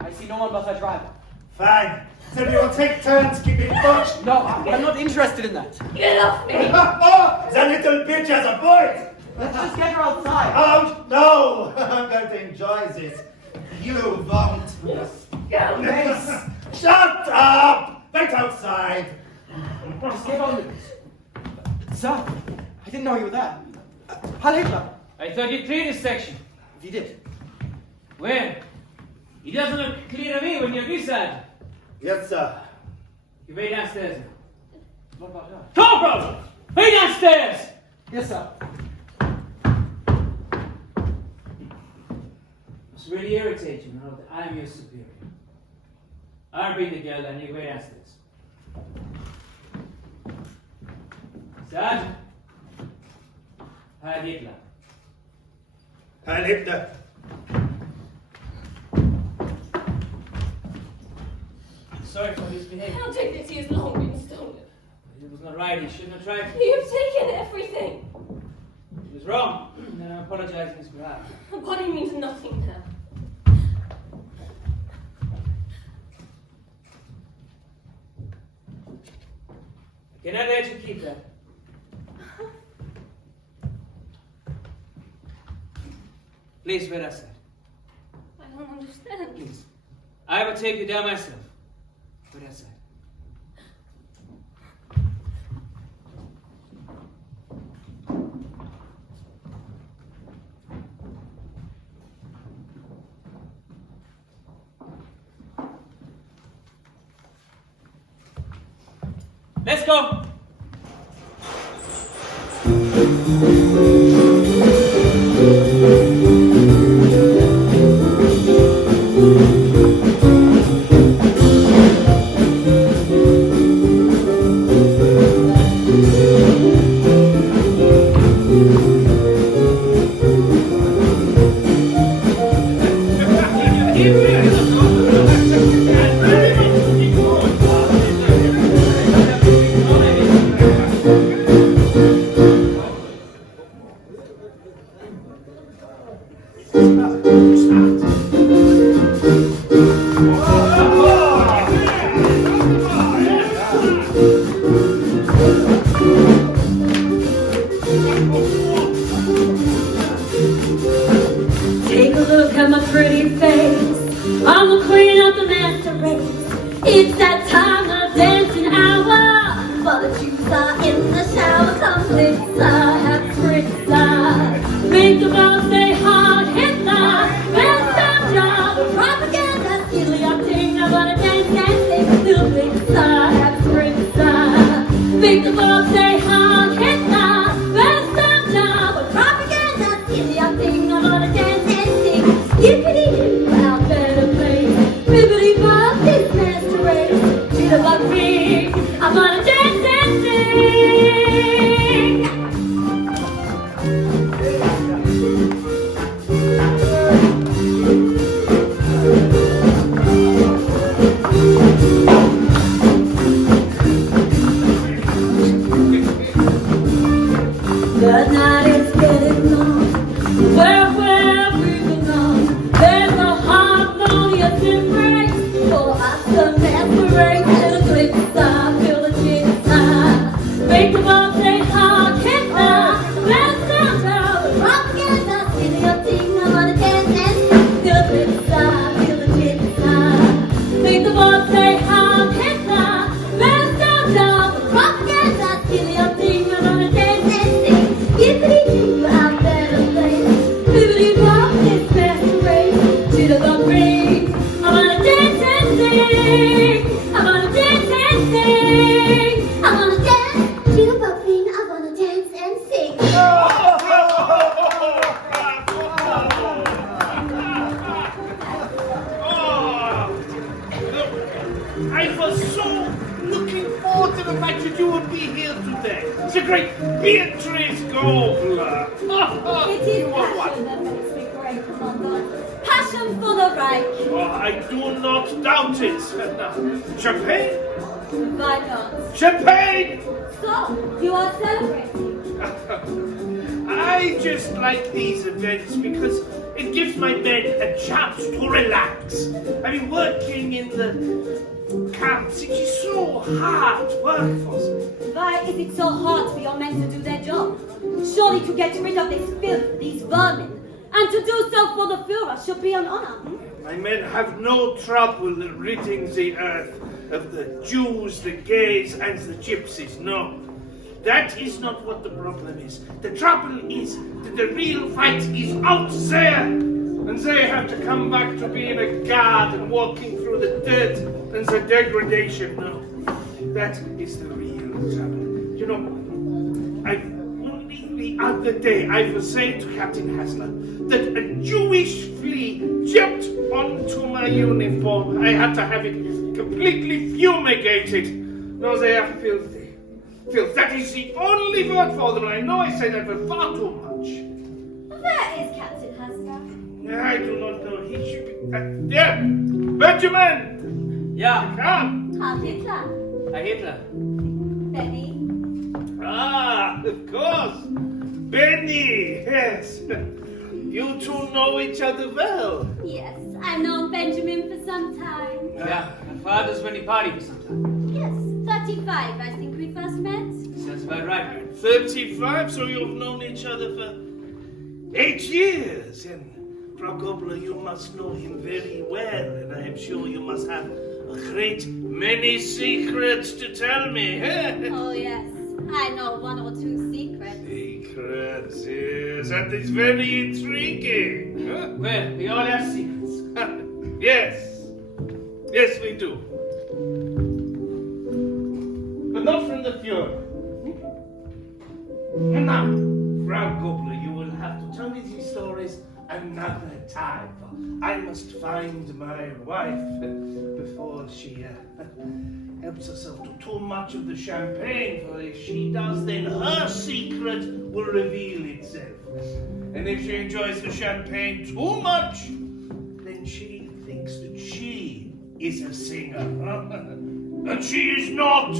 I see no one but our driver. Fine. So we will take turns keeping watch. No, I'm not interested in that. Get off me! Oh, the little bitch has a point! Let's just get her outside. Oh, no! I'm going to enjoy this. You won't. Yes. Shut up! Wait outside. Just get on with it. Sir, I didn't know you were there. Heil Hitler. I thought you cleared this section. You did. Where? He doesn't look clear to me when you're this side. Yes, sir. You wait downstairs. What about her? Come on, brother! Wait downstairs! Yes, sir. It's really irritating to know that I'm your superior. I'll bring the girl and you wait downstairs. Sergeant. Herr Hitler. Heil Hitler. Sorry for his behavior. Our dignity has long been stolen. It was not right. He shouldn't have tried. You've taken everything. He was wrong. And I apologize on his behalf. The body means nothing now. I cannot let you keep that. Please wait outside. I don't understand. Please. I will take you down myself. Wait outside. Let's go! Take a look at my pretty face. I'm the queen of the master race. It's that time of dancing hour. For the Jews are in the shower. Come Blitzer, have Spritzer. Make the ball stay hard, Hitler. Best time job, propaganda. Skilly up ting, I wanna dance, dance, dance. Little Blitzer, have Spritzer. Make the ball stay hard, Hitler. Best time job, propaganda. Skilly up ting, I wanna dance, dance, dance. Yippity-doo, out better place. Bibbidi-bop, this master race. Jitterbug me, I'm gonna dance and sing. The night is getting long. Where we belong. There's a harmonious embrace for us to masquerade. Little Blitzer, feel the jigsaw. Make the ball stay hard, Hitler. Let's dance out. Propaganda, silly up ting, I wanna dance and sing. Little Blitzer, feel the jigsaw. Make the ball stay hard, Hitler. Let's dance out. Propaganda, silly up ting, I wanna dance and sing. Yippity-doo, out better place. Bibbidi-bop, this masquerade. Jitterbug ring, I wanna dance and sing. I wanna dance and sing. I wanna dance. Jitterbug ring, I wanna dance and sing. I was so looking forward to the fact that you would be here today. It's a great Beatrice Gobler. It is passion that makes me great, Commander. Passion for the right. Oh, I do not doubt it. Champagne? Why not? Champagne! So, you are celebrating. I just like these events because it gives my men a chance to relax. I mean, working in the camps, it is so hard work for them. Why is it so hard for your men to do their job? Surely to get rid of this filth, these vermin, and to do so for the Führer should be an honor. My men have no trouble ridding the earth of the Jews, the gays, and the gypsies, no. That is not what the problem is. The trouble is that the real fight is out there. And they have to come back to being a guard and walking through the dirt and the degradation. No, that is the real trouble. You know, only the other day I was saying to Captain Hassler that a Jewish flea jumped onto my uniform. I had to have it completely fumigated. No, they are filthy. Filth, that is the only word for them. I know I say that, but far too much. Where is Captain Husker? I do not know. He should be... there! Benjamin! Yeah. Come! Herr Hitler. Herr Hitler. Benny. Ah, of course. Benny, yes. You two know each other well. Yes, I've known Benjamin for some time. Yeah, my father's running party for some time. Yes, 35, I think we first met. Sounds about right. 35, so you've known each other for 8 years. And Frau Gobler, you must know him very well, and I am sure you must have a great many secrets to tell me. Oh, yes. I know 1 or 2 secrets. Secrets, yes. That is very intriguing. Huh? Well, we all have secrets. Yes. Yes, we do. But not from the Fuhrer. And now, Frau Gobler, you will have to tell me these stories another time. I must find my wife before she helps herself to too much of the champagne, for if she does, then her secret will reveal itself. And if she enjoys the champagne too much, then she thinks that she is a singer. And she is not.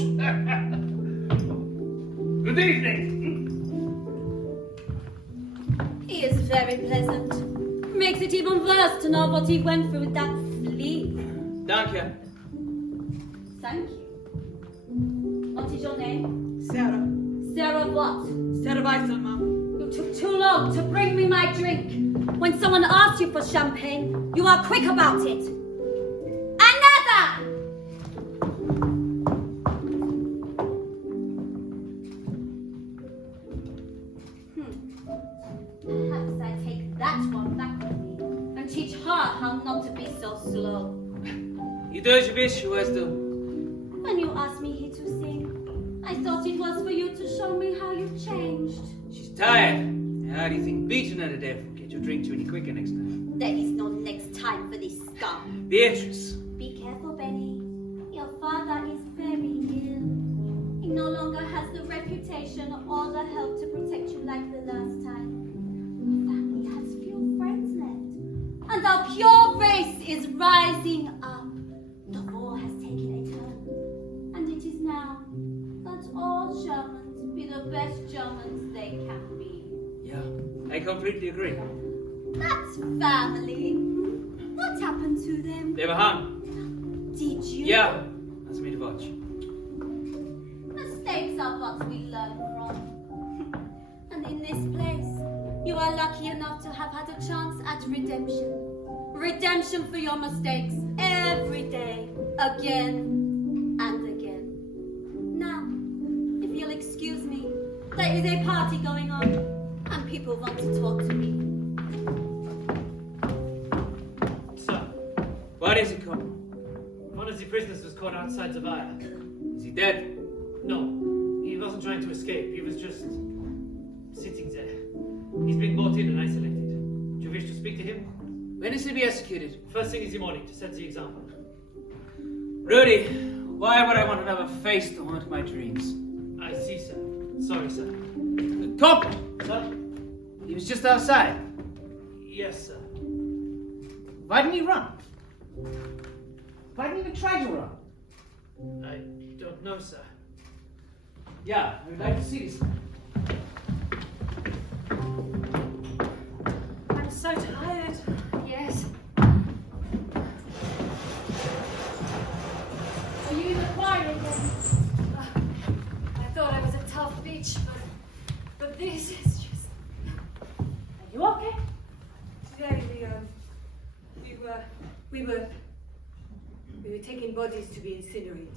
Good evening. He is very pleasant. Makes it even worse to know what he went through with that flea. Danke. Thank you. What is your name? Sarah. Sarah what? Sarah Weissel, Mom. You took too long to bring me my drink. When someone asks you for champagne, you are quick about it. Another! Perhaps I take that one back with me and teach her how not to be so slow. You do as you wish, you always do. When you asked me here to sing, I thought it was for you to show me how you've changed. She's tired. How do you think beating her to death will get your drink to any quicker next time? There is no next time for this scum. Beatrice. Be careful, Benny. Your father is very ill. He no longer has the reputation or the help to protect you like the last time. Your family has few friends left. And our pure race is rising up. The war has taken a turn. And it is now that all Germans be the best Germans they can be. Yeah, I completely agree. That's family. What happened to them? They were hung. Did you? Yeah, that's me to watch. Mistakes are what we learn from. And in this place, you are lucky enough to have had a chance at redemption. Redemption for your mistakes every day, again and again. Now, if you'll excuse me, there is a party going on, and people want to talk to me. Sir, What is it called? one of the prisoners was caught outside the WWII. Is he dead? No, he wasn't trying to escape. He was just sitting there. He's been brought in and isolated. Do you wish to speak to him? When is he to be executed? First thing in the morning, to set the example. Rudy, why would I want another face to haunt my dreams? I see, sir. Sorry, sir. Corporal! Sir? He was just outside. Yes, sir. Why didn't he run? Why didn't he even try to run? I don't know, sir. Yeah, I would like to see this. I'm so tired. Yes. Are you the choir again? I thought I was a tough bitch, but this is just... Are you okay? Today we were taking bodies to be incinerated.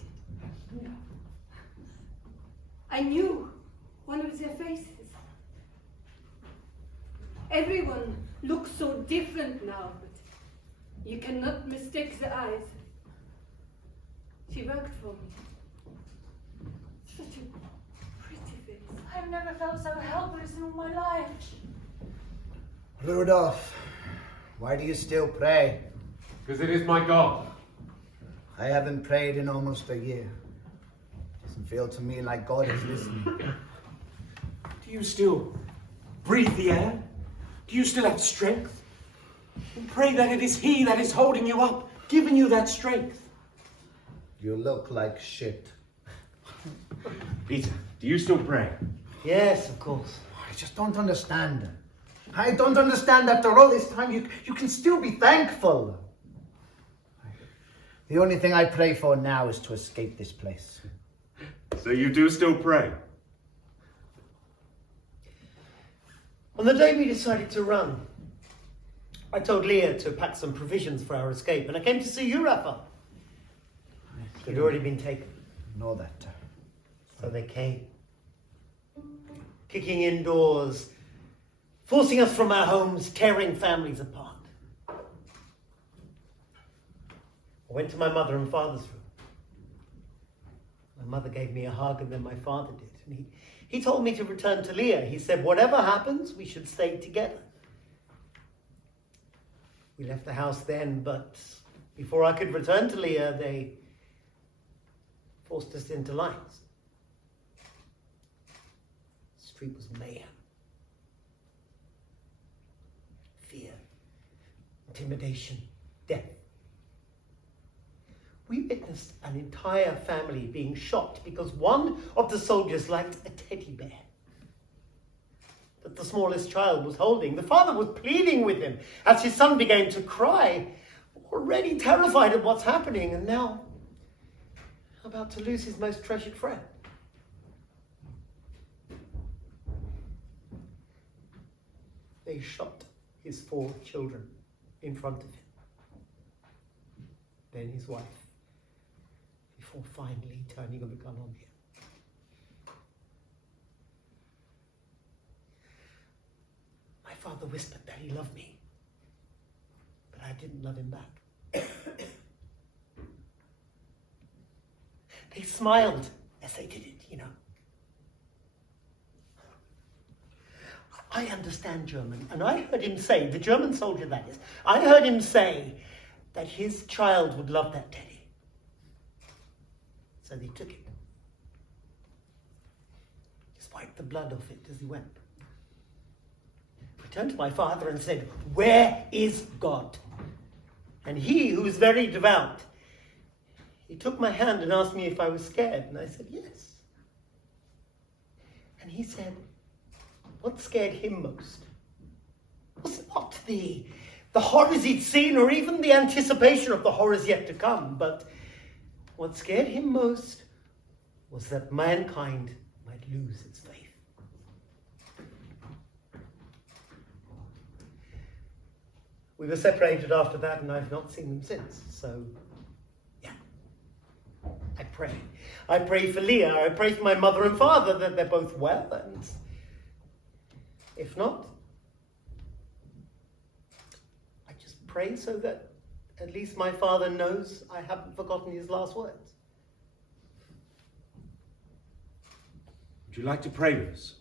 I knew one of their faces. Everyone looks so different now, but you cannot mistake the eyes. She worked for me. Such a pretty face. I've never felt so helpless in all my life. Rudolph, why do you still pray? Because it is my God. I haven't prayed in almost a year. Doesn't feel to me like God is listening. Do you still breathe the air? Do you still have strength? And pray that it is He that is holding you up, giving you that strength. You look like shit. Peter, do you still pray? Yes, of course. I just don't understand. I don't understand after all this time you can still be thankful. The only thing I pray for now is to escape this place. So you do still pray? On the day we decided to run, I told Leah to pack some provisions for our escape, and I came to see you, Rafa. It had already been taken. Know that. So they came, kicking in doors, forcing us from our homes, tearing families apart. I went to my mother and father's room. My mother gave me a hug, and then my father did. And he told me to return to Leah. He said, whatever happens, we should stay together. We left the house then, but before I could return to Leah, they forced us into lines. The street was mayhem. Fear, intimidation, death. We witnessed an entire family being shot because one of the soldiers liked a teddy bear that the smallest child was holding. The father was pleading with him as his son began to cry, already terrified of what's happening, and now about to lose his most treasured friend. They shot his 4 children in front of him, then his wife, before finally turning the gun on him. My father whispered that he loved me, but I didn't love him back. They smiled as they did it, you know. I understand German, and I heard him say, the German soldier that is, I heard him say that his child would love that teddy. So they took it. Just wiped the blood off it as he went. I turned to my father and said, where is God? And he, who was very devout, he took my hand and asked me if I was scared, and I said, yes. And he said, what scared him most was not the horrors he'd seen or even the anticipation of the horrors yet to come, but what scared him most was that mankind might lose its faith. We were separated after that, and I've not seen them since, so yeah. I pray. I pray for Leah, I pray for my mother and father that they're both well, and if not, I just pray so that at least my father knows I haven't forgotten his last words. Would you like to pray with us?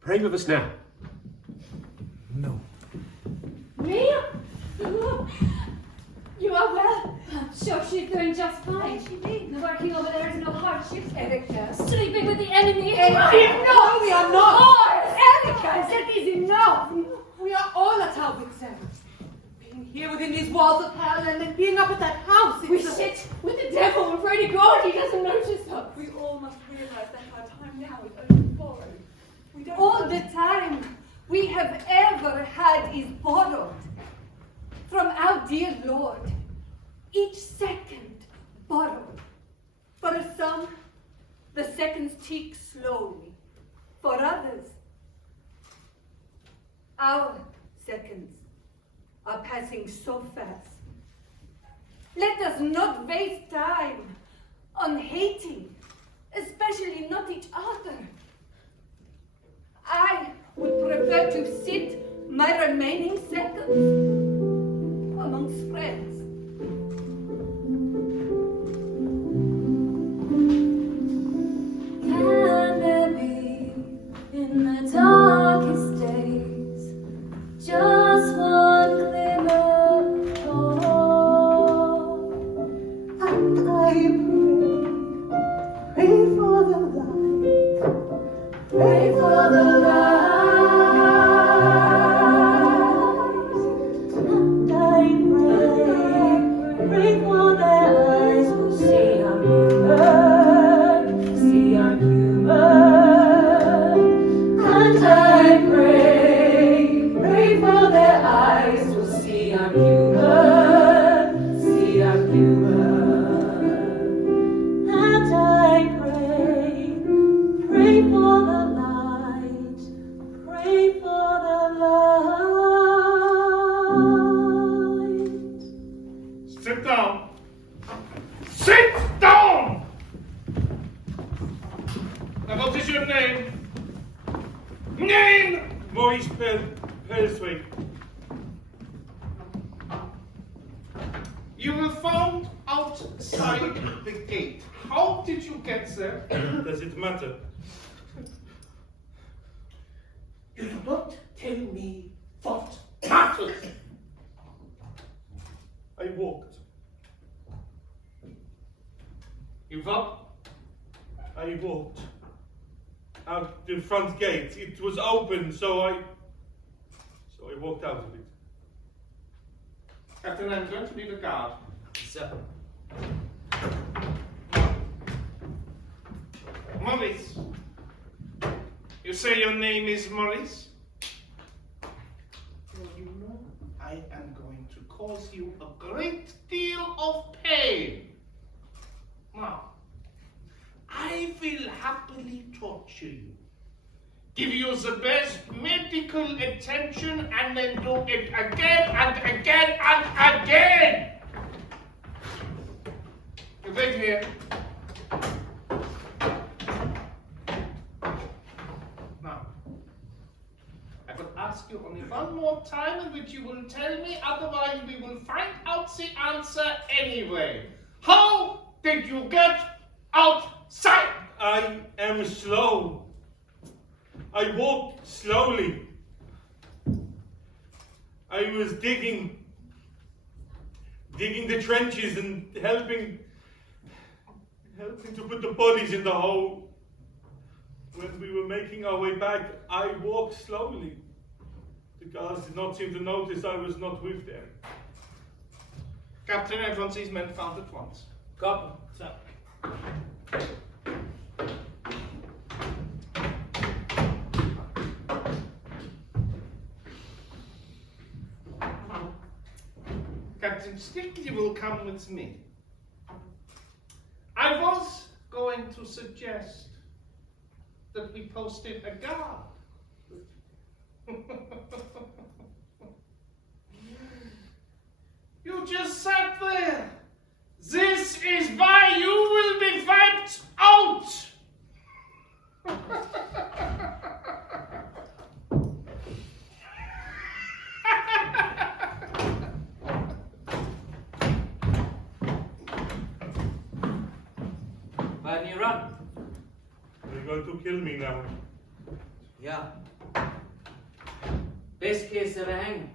Pray with us now. No. Me? You are well. Sure, she's doing just fine. She did. Working over there is no hardship. Erica. Sleeping with the enemy. Erica. No, we are not. Erica, that is enough. We are all at our wits' end. Being here within these walls of hell and then being up at that house. We sit with the devil. We're afraid of God. He doesn't notice us. We all must realize that our time now is only borrowed. We don't all the time we have ever had is borrowed from our dear Lord. Each second borrowed. For some, the seconds tick slowly. For others, our seconds are passing so fast. Let us not waste time on hating, especially not each other. I would prefer to sit my remaining seconds amongst friends. Can there be in the darkest days just one glimmer of hope? And I pray Pray for the light, and I pray for their eyes will see I'm human, see I'm human. And I pray for their eyes will see I'm human, see I'm human. And I pray for the light, pray for the light. Sit down. Sit down! Now, what is your name? Name! Maurice Pellsway. You were found outside the gate. How did you get there? Does it matter? You do not tell me what matters. I walked. You what? I walked out the front gate. It was open, so I walked out of it. Captain, I'm going to be the guard. Sir. Maurice. You say your name is Maurice? Well, you know, I am going to cause you a great deal of pain. Now, I will happily torture you, give you the best medical attention, and then do it again and again and again. You wait here. Now, I will ask you only one more time in which you will tell me, otherwise we will find out the answer anyway. How did you get outside? I am slow. I walked slowly. I was digging the trenches and helping to put the bodies in the hole. When we were making our way back, I walked slowly. The guards did not seem to notice I was not with them. Captain, I want these men found at once. Copy. Sir. Captain Stick, you will come with me. I was going to suggest that we posted a guard. You just sat there. This is why you will be wiped out. Why didn't you run? Are you going to kill me now? Yeah. Best case ever hanging.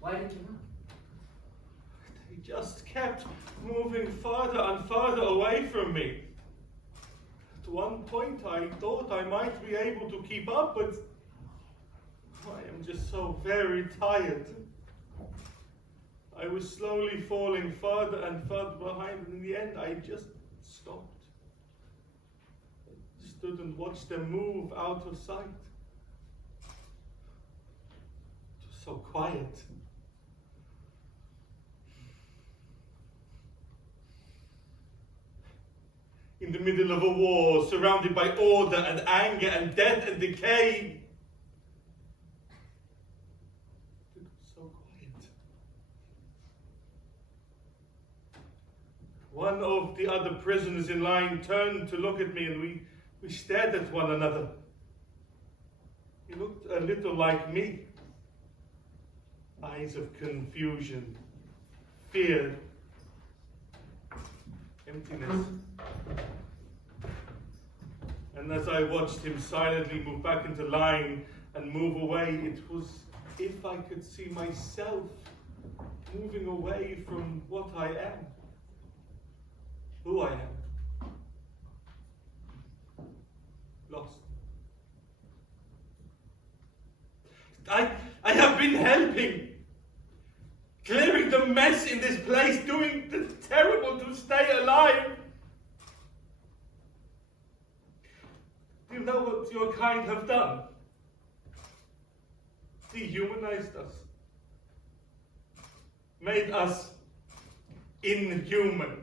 Why didn't you run? They just kept moving further and further away from me. At one point I thought I might be able to keep up, but I am just so very tired. I was slowly falling further and further behind, and in the end I just stopped. I stood and watched them move out of sight. It was so quiet. In the middle of a war, surrounded by order and anger and death and decay. It was so quiet. One of the other prisoners in line turned to look at me, and we stared at one another. He looked a little like me. Eyes of confusion, fear, emptiness. And as I watched him silently move back into line and move away, it was as if I could see myself moving away from what I am, who I am. I have been helping. Clearing the mess in this place, doing the terrible to stay alive. Do you know what your kind have done? Dehumanized us. Made us inhuman.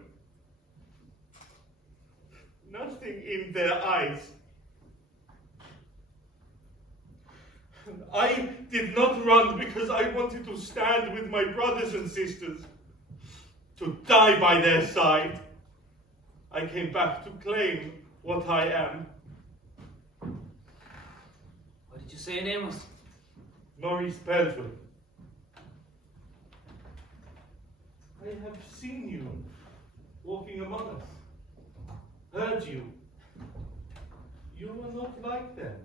Nothing in their eyes. I did not run because I wanted to stand with my brothers and sisters, to die by their side. I came back to claim what I am. What did you say your name was? Maurice Beltran. I have seen you walking among us, heard you. You are not like them.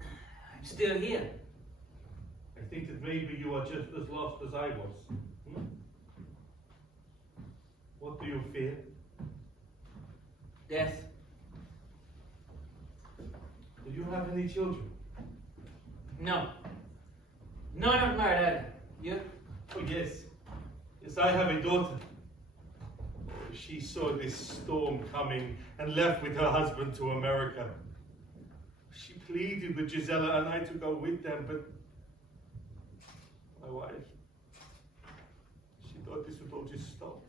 I'm still here. I think that maybe you are just as lost as I was. What do you fear? Death. Do you have any children? No. No, I'm not married either. You? Oh, yes. Yes, I have a daughter. Oh, she saw this storm coming and left with her husband to America. She pleaded with Gisela and I to go with them, but my wife, she thought this would all just stop.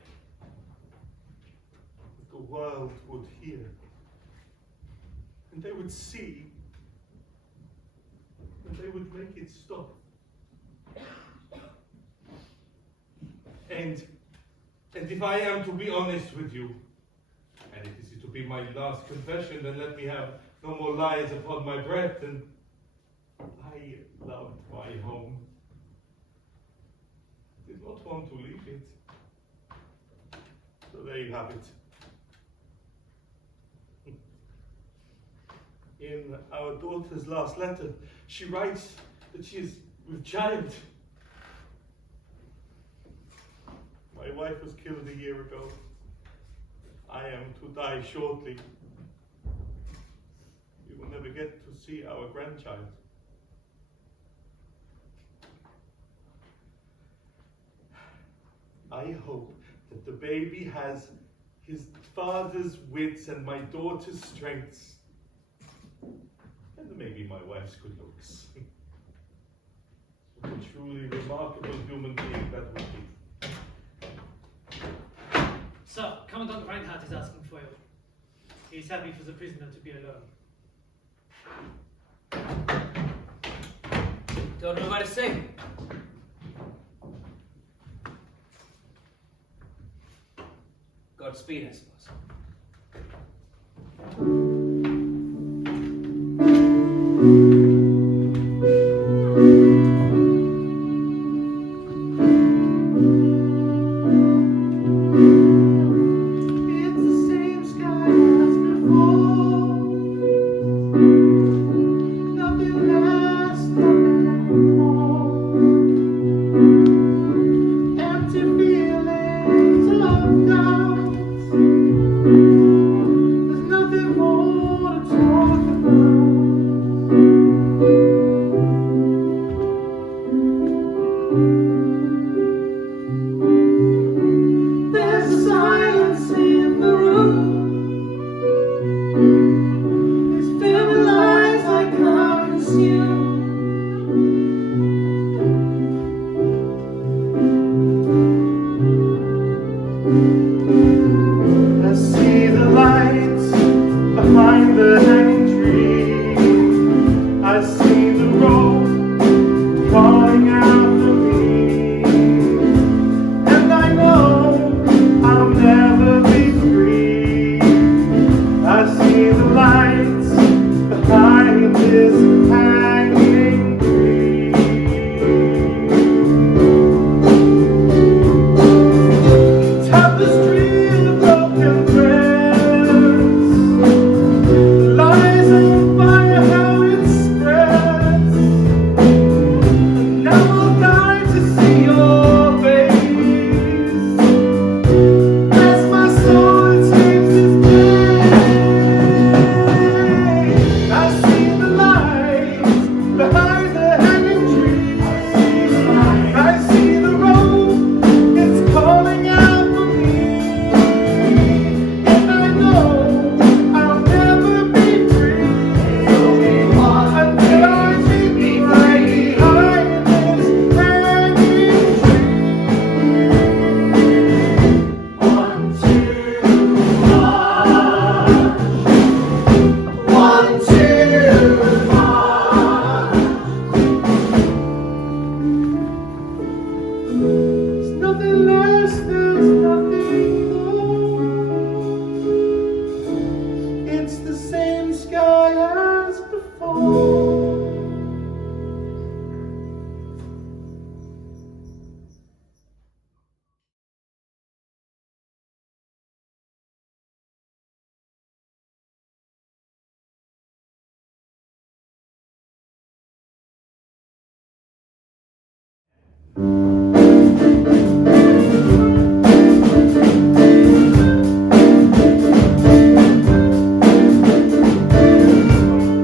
That the world would hear. And they would see. And they would make it stop. And if I am to be honest with you, and if this is to be my last confession, then let me have no more lies upon my breath, and I loved my home. I did not want to leave it. So there you have it. In our daughter's last letter, she writes that she is with child. My wife was killed a year ago. I am to die shortly. We will never get to see our grandchild. I hope that the baby has his father's wits and my daughter's strengths. And maybe my wife's good looks. What a truly remarkable human being that would be. Sir, Commandant Reinhardt is asking for you. He is happy for the prisoner to be alone. Don't know what to say. Godspeed, I suppose. Empty feelings of doubt.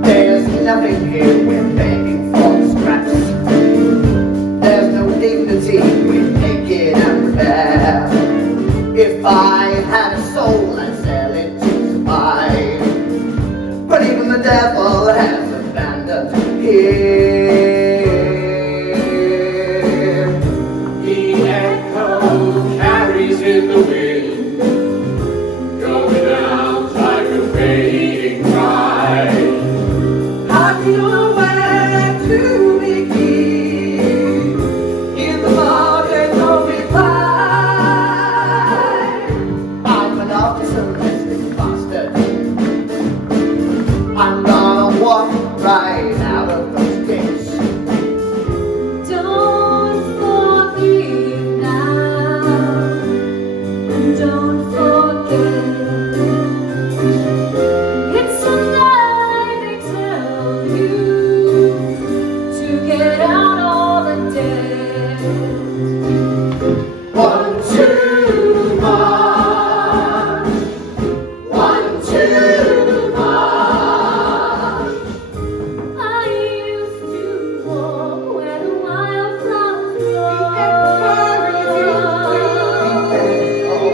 There's nothing here we're begging for scraps. There's no dignity with naked and bare. If I had a soul, I'd sell it to survive. But even the devil has abandoned here. The echo carries in the wind, going out like a fading cry. Have nowhere to begin. In the mud there's no reply. I'm an optimistic bastard. I'm gonna walk right out of those gates. Don't forgive now, and don't forget. It's a lie they tell you to get out all the debt. One too much. One too much. I used to walk where the wildflowers grow. Not where the river flows.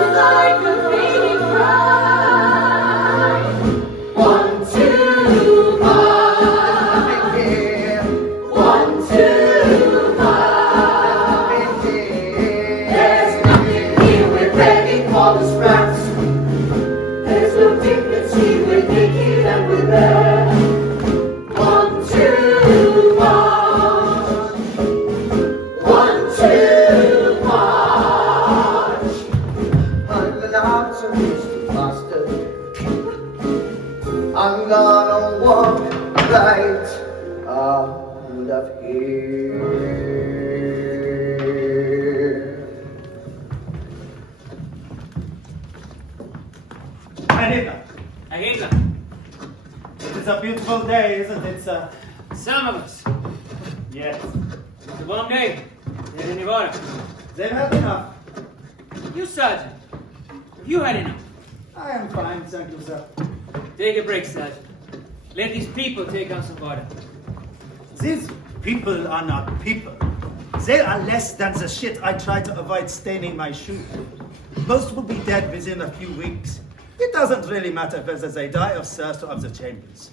Like a fading cry. One too much. One too much. There's nothing here, we're begging for the scraps. There's no dignity, we're naked and we're bare. One too much. One too much. I'm an optimistic bastard. I'm gonna walk right out of here. Anita, Ahimsa, it is a beautiful day, isn't it, sir? some of us. Yes. It's a warm day. There's any water. They've had enough. You, Sergeant. You had enough. I am fine, thank you, sir. Take a break, Sergeant. Let these people take on some water. These people are not people. They are less than the shit I try to avoid staining my shoe. Most will be dead within a few weeks. It doesn't really matter whether they die of thirst or of the chambers.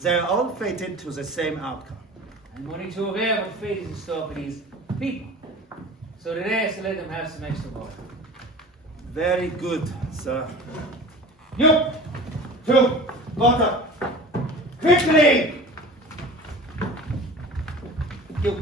They are all fated to the same outcome. I'm only too aware what fate is in store for these people. So today I shall let them have some extra water. Very good, sir. You! Two! Water! Quickly! You.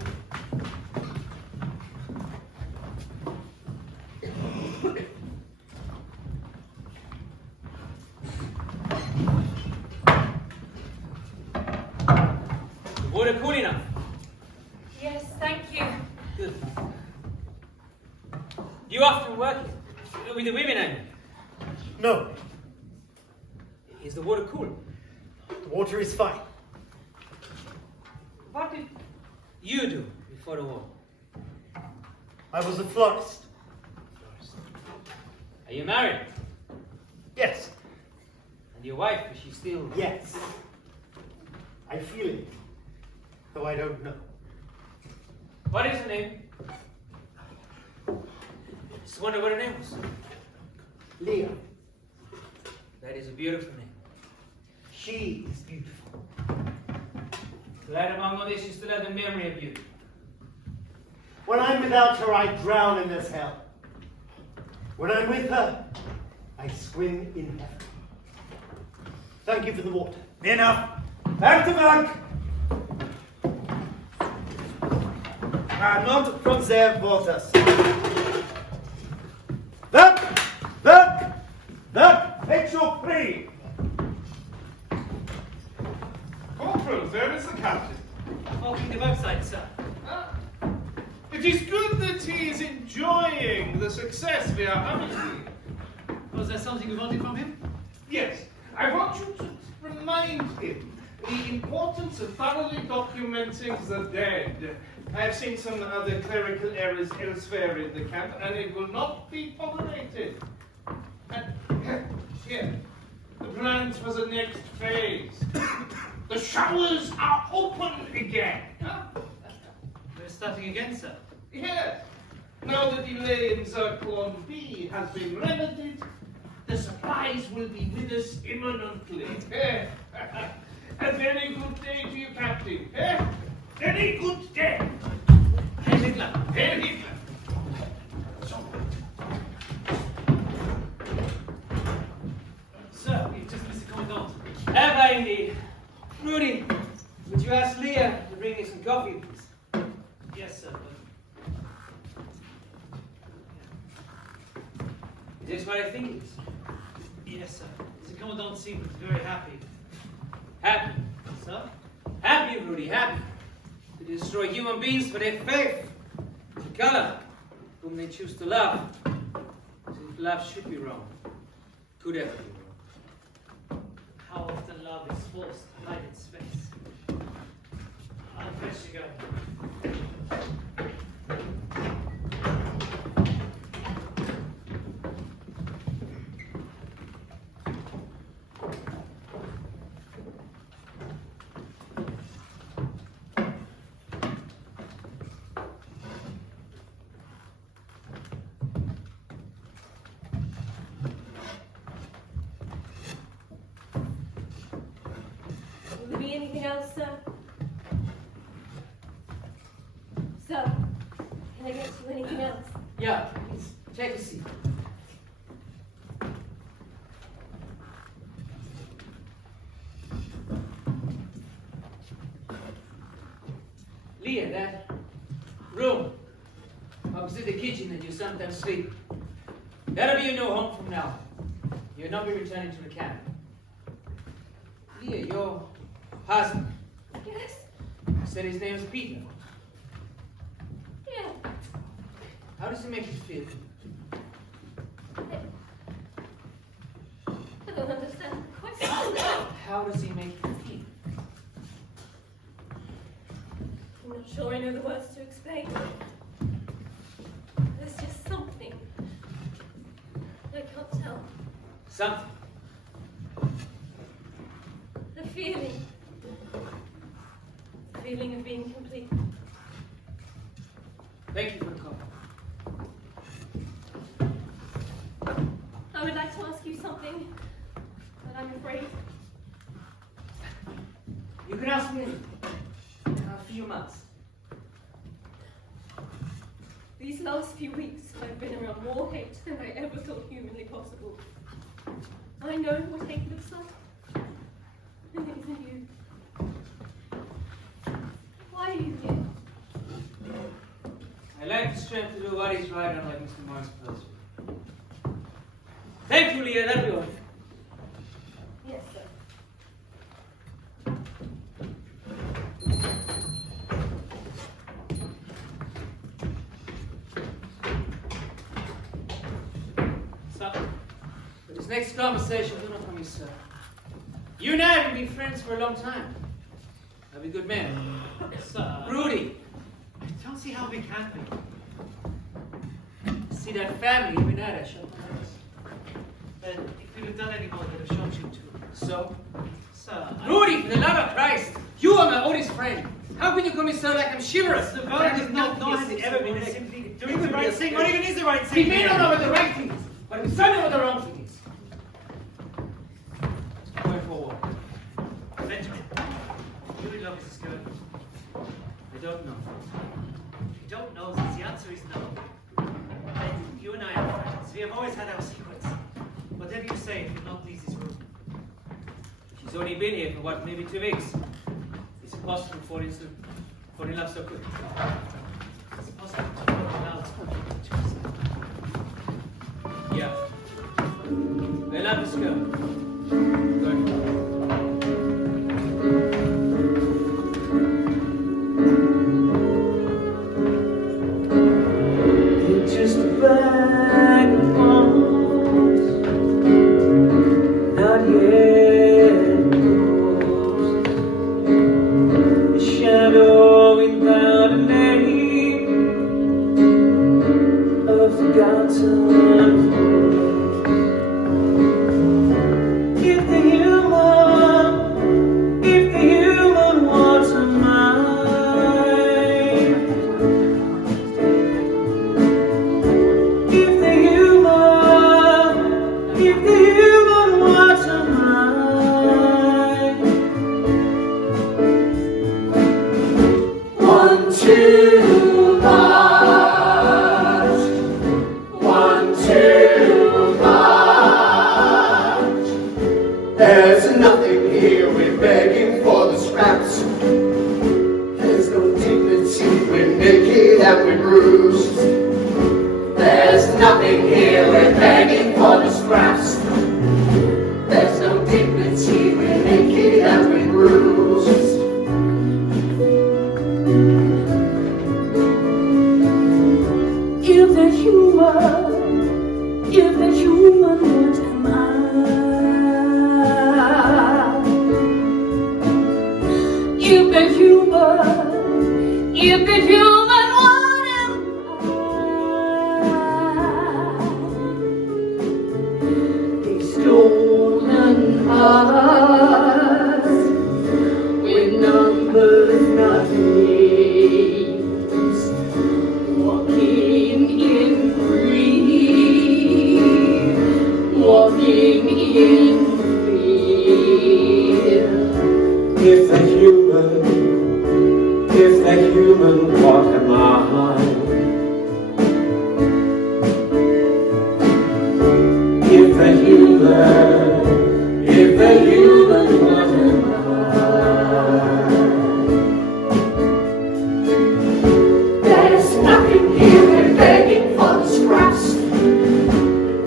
The water cool enough? Yes, thank you. Good. Do you often work with the women, I mean? No, Is the water cool? the water is fine. What did you do before the war? I was a florist. Are you married? Yes, And your wife, is she still... yes. I feel it, though I don't know. What is her name? Just wonder what her name was. Leah, That is a beautiful name. she is beautiful. Glad among all this you still have the memory of beauty. When I'm without her, I drown in this hell. When I'm with her, I swim in heaven. Thank you for the water. Enough. Back to back. Not from their waters. That makes you free. Corporal, there is the captain. Opening the website, sir. It is good that he is enjoying the success we are having here. Was there something you wanted from him? Yes, I want you to remind him the importance of thoroughly documenting the dead. I have seen some other clerical errors elsewhere in the camp, and it will not be tolerated. And here, the plans for the next phase. The showers are open again. We're starting again, sir. Yes. Now the delay in Zircon B has been remedied, the supplies will be with us imminently. A very good day to you, Captain. Very good day. Heil Hitler. Heil Hitler. Sir, we've just missed the commandant. Have I indeed? Rudy, would you ask Leah to bring me some coffee, please? Yes, sir. Is this what I think it is? Yes, sir. The commandant seemed very happy. Happy? Sir? Happy, Rudy, happy. To destroy human beings for their faith, the color, whom they choose to love. As if love should be wrong. Could ever be wrong. How often love is forced to hide its face. I'll fetch the gun. Will there be anything else, sir? Sir, can I get you anything else? Yeah, please, take a seat. Leah, that room opposite the kitchen that you sometimes sleep, that'll be your new home from now. You'll not be returning to the camp. Leah, your husband. Yes? Said his name is Peter. Yeah. How does he make you feel? I don't understand the question. How does he make you feel? I'm not sure I know the words to explain. There's just something. I can't tell. Something. The feeling. The feeling of being complete. Thank you for the coffee. I would like to ask you something, but I'm afraid. You can ask me in a few months. These last few weeks, I've been around more hate than I ever thought humanly possible. I know what hate looks like. And it isn't you. Why are you here? I lack the strength to do what is right, unlike Mr. Morris tells you. Thank you, Leah. That'll be all. Yes, sir. So, for this next conversation, do not promise, sir. You and I have been friends for a long time. I'll be good men. Sir. Rudy. I don't see how we can be. See that family every night I shut my eyes. But if we'd have done any more, they'd have shot you too. So? Sir. Rudy, for the love of Christ, you are my oldest friend. How can you call me so like I'm chivalrous? The vote is not nor has it ever been simply doing the right thing, not even is the right thing. He may not know what the right thing is, but we certainly know what the wrong thing is. Going forward. Benjamin, you would love this girl. I don't know. If you don't know, the answer is no. And you and I are friends. We have always had our secrets. Whatever you say, if you'll not leave this room. She's only been here for what, maybe 2 weeks. It's impossible for him to fall in love so quick. It's impossible to fall in love. Yeah. I love this girl. Going forward. Just a bag of bones, not yet closed. forgotten. If the human was a mind, if the human was a mind. 1 too much. 1 too much. There's nothing here, we're begging for the scraps. There's no dignity, we're naked and we're bruised. There's nothing here, we're begging for the scraps. There's no dignity, we're naked and we're bruised. If the human was a man, if the human was a man, they stolen us with numbers not names, walking in greed, walking in fear. If the human what am I? If the human what am I? There's nothing here, we're begging for the scraps.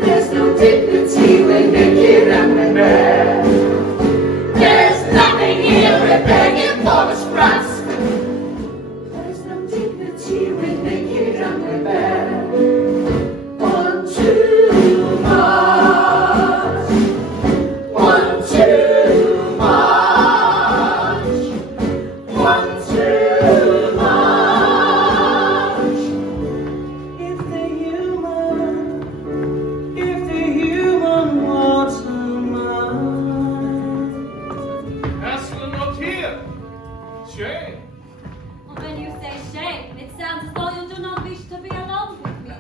There's no dignity, we're naked and we're bare. There's nothing here, we're begging for the scraps. There's no dignity, we're naked and we're bare. 1 too much. 1 too much. 1 too much. If the human was a man. Aslan not here. Shame. When you say shame, it sounds as though you do not wish to be alone with me.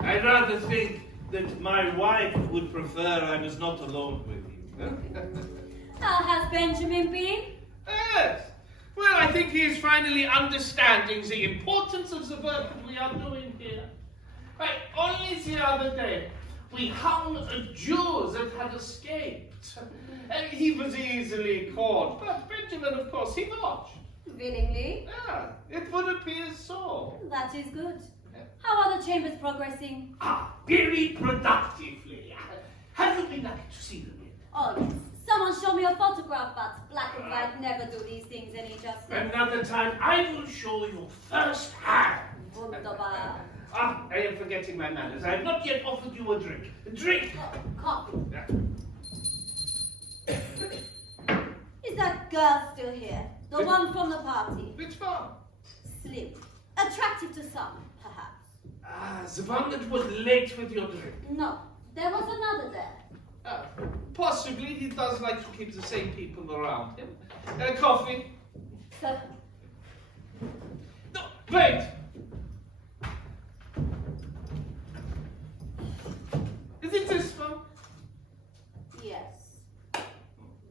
I'd rather think that my wife would prefer I was not alone with you. How has Benjamin been? Yes. Well, I think he is finally understanding the importance of the work that we are doing here. Right, only the other day, we hung a Jew that had escaped. And he was easily caught, but Benjamin, of course, he watched. Willingly. Yeah, it would appear so. That is good. How are the chambers progressing? Very productively. Have you been lucky to see them yet? Oh, yes. Someone show me a photograph, but black and white never do these things any justice. Another time, I will show you firsthand. Wunderbar. I am forgetting my manners. I have not yet offered you a drink. A drink! Coffee. Is that girl still here? The one from the party? Which one? Slim. Attractive to some, perhaps. The one that was late with your drink. No, there was another there. Possibly he does like to keep the same people around him. Coffee? Sir. No, wait! Is it this one? Yes.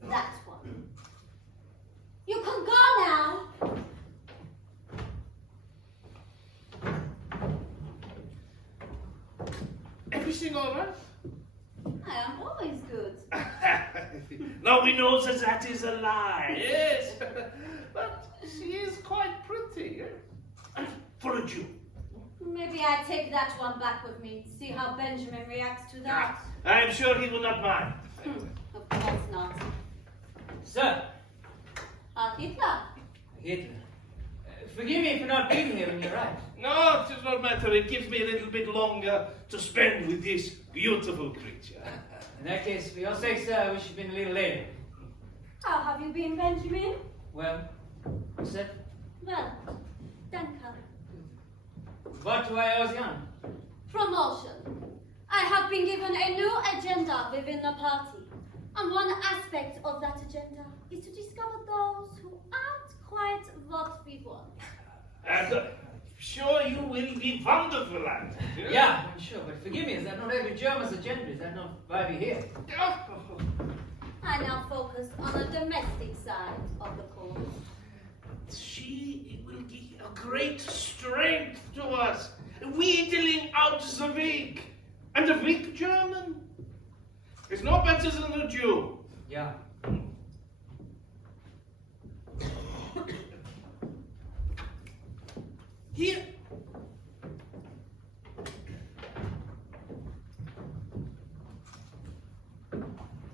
That one. You can go now. Everything all right? I am always good. Now we know that that is a lie. Yes. But she is quite pretty. For a Jew. Maybe I take that one back with me. See how Benjamin reacts to that. I'm sure he will not mind. Of course not. Sir. Hitler. Hitler. Forgive me for not being here when you arrived. No, it does not matter. It gives me a little bit longer to spend with this beautiful creature. In that case, for your sake, sir, I wish you'd been a little later. How have you been, Benjamin? Well, what's that? Well, danke. What do I owe the honor? Promotion. I have been given a new agenda within the party. And one aspect of that agenda is to discover those who aren't quite what we want. And sure you will be wonderful at it. Yeah, I'm sure, but forgive me, is that not every German's agenda? Is that not why we're here? I now focus on the domestic side of the cause. She will give a great strength to us, wheedling out the weak. And the weak German is no better than a Jew. Yeah. Here.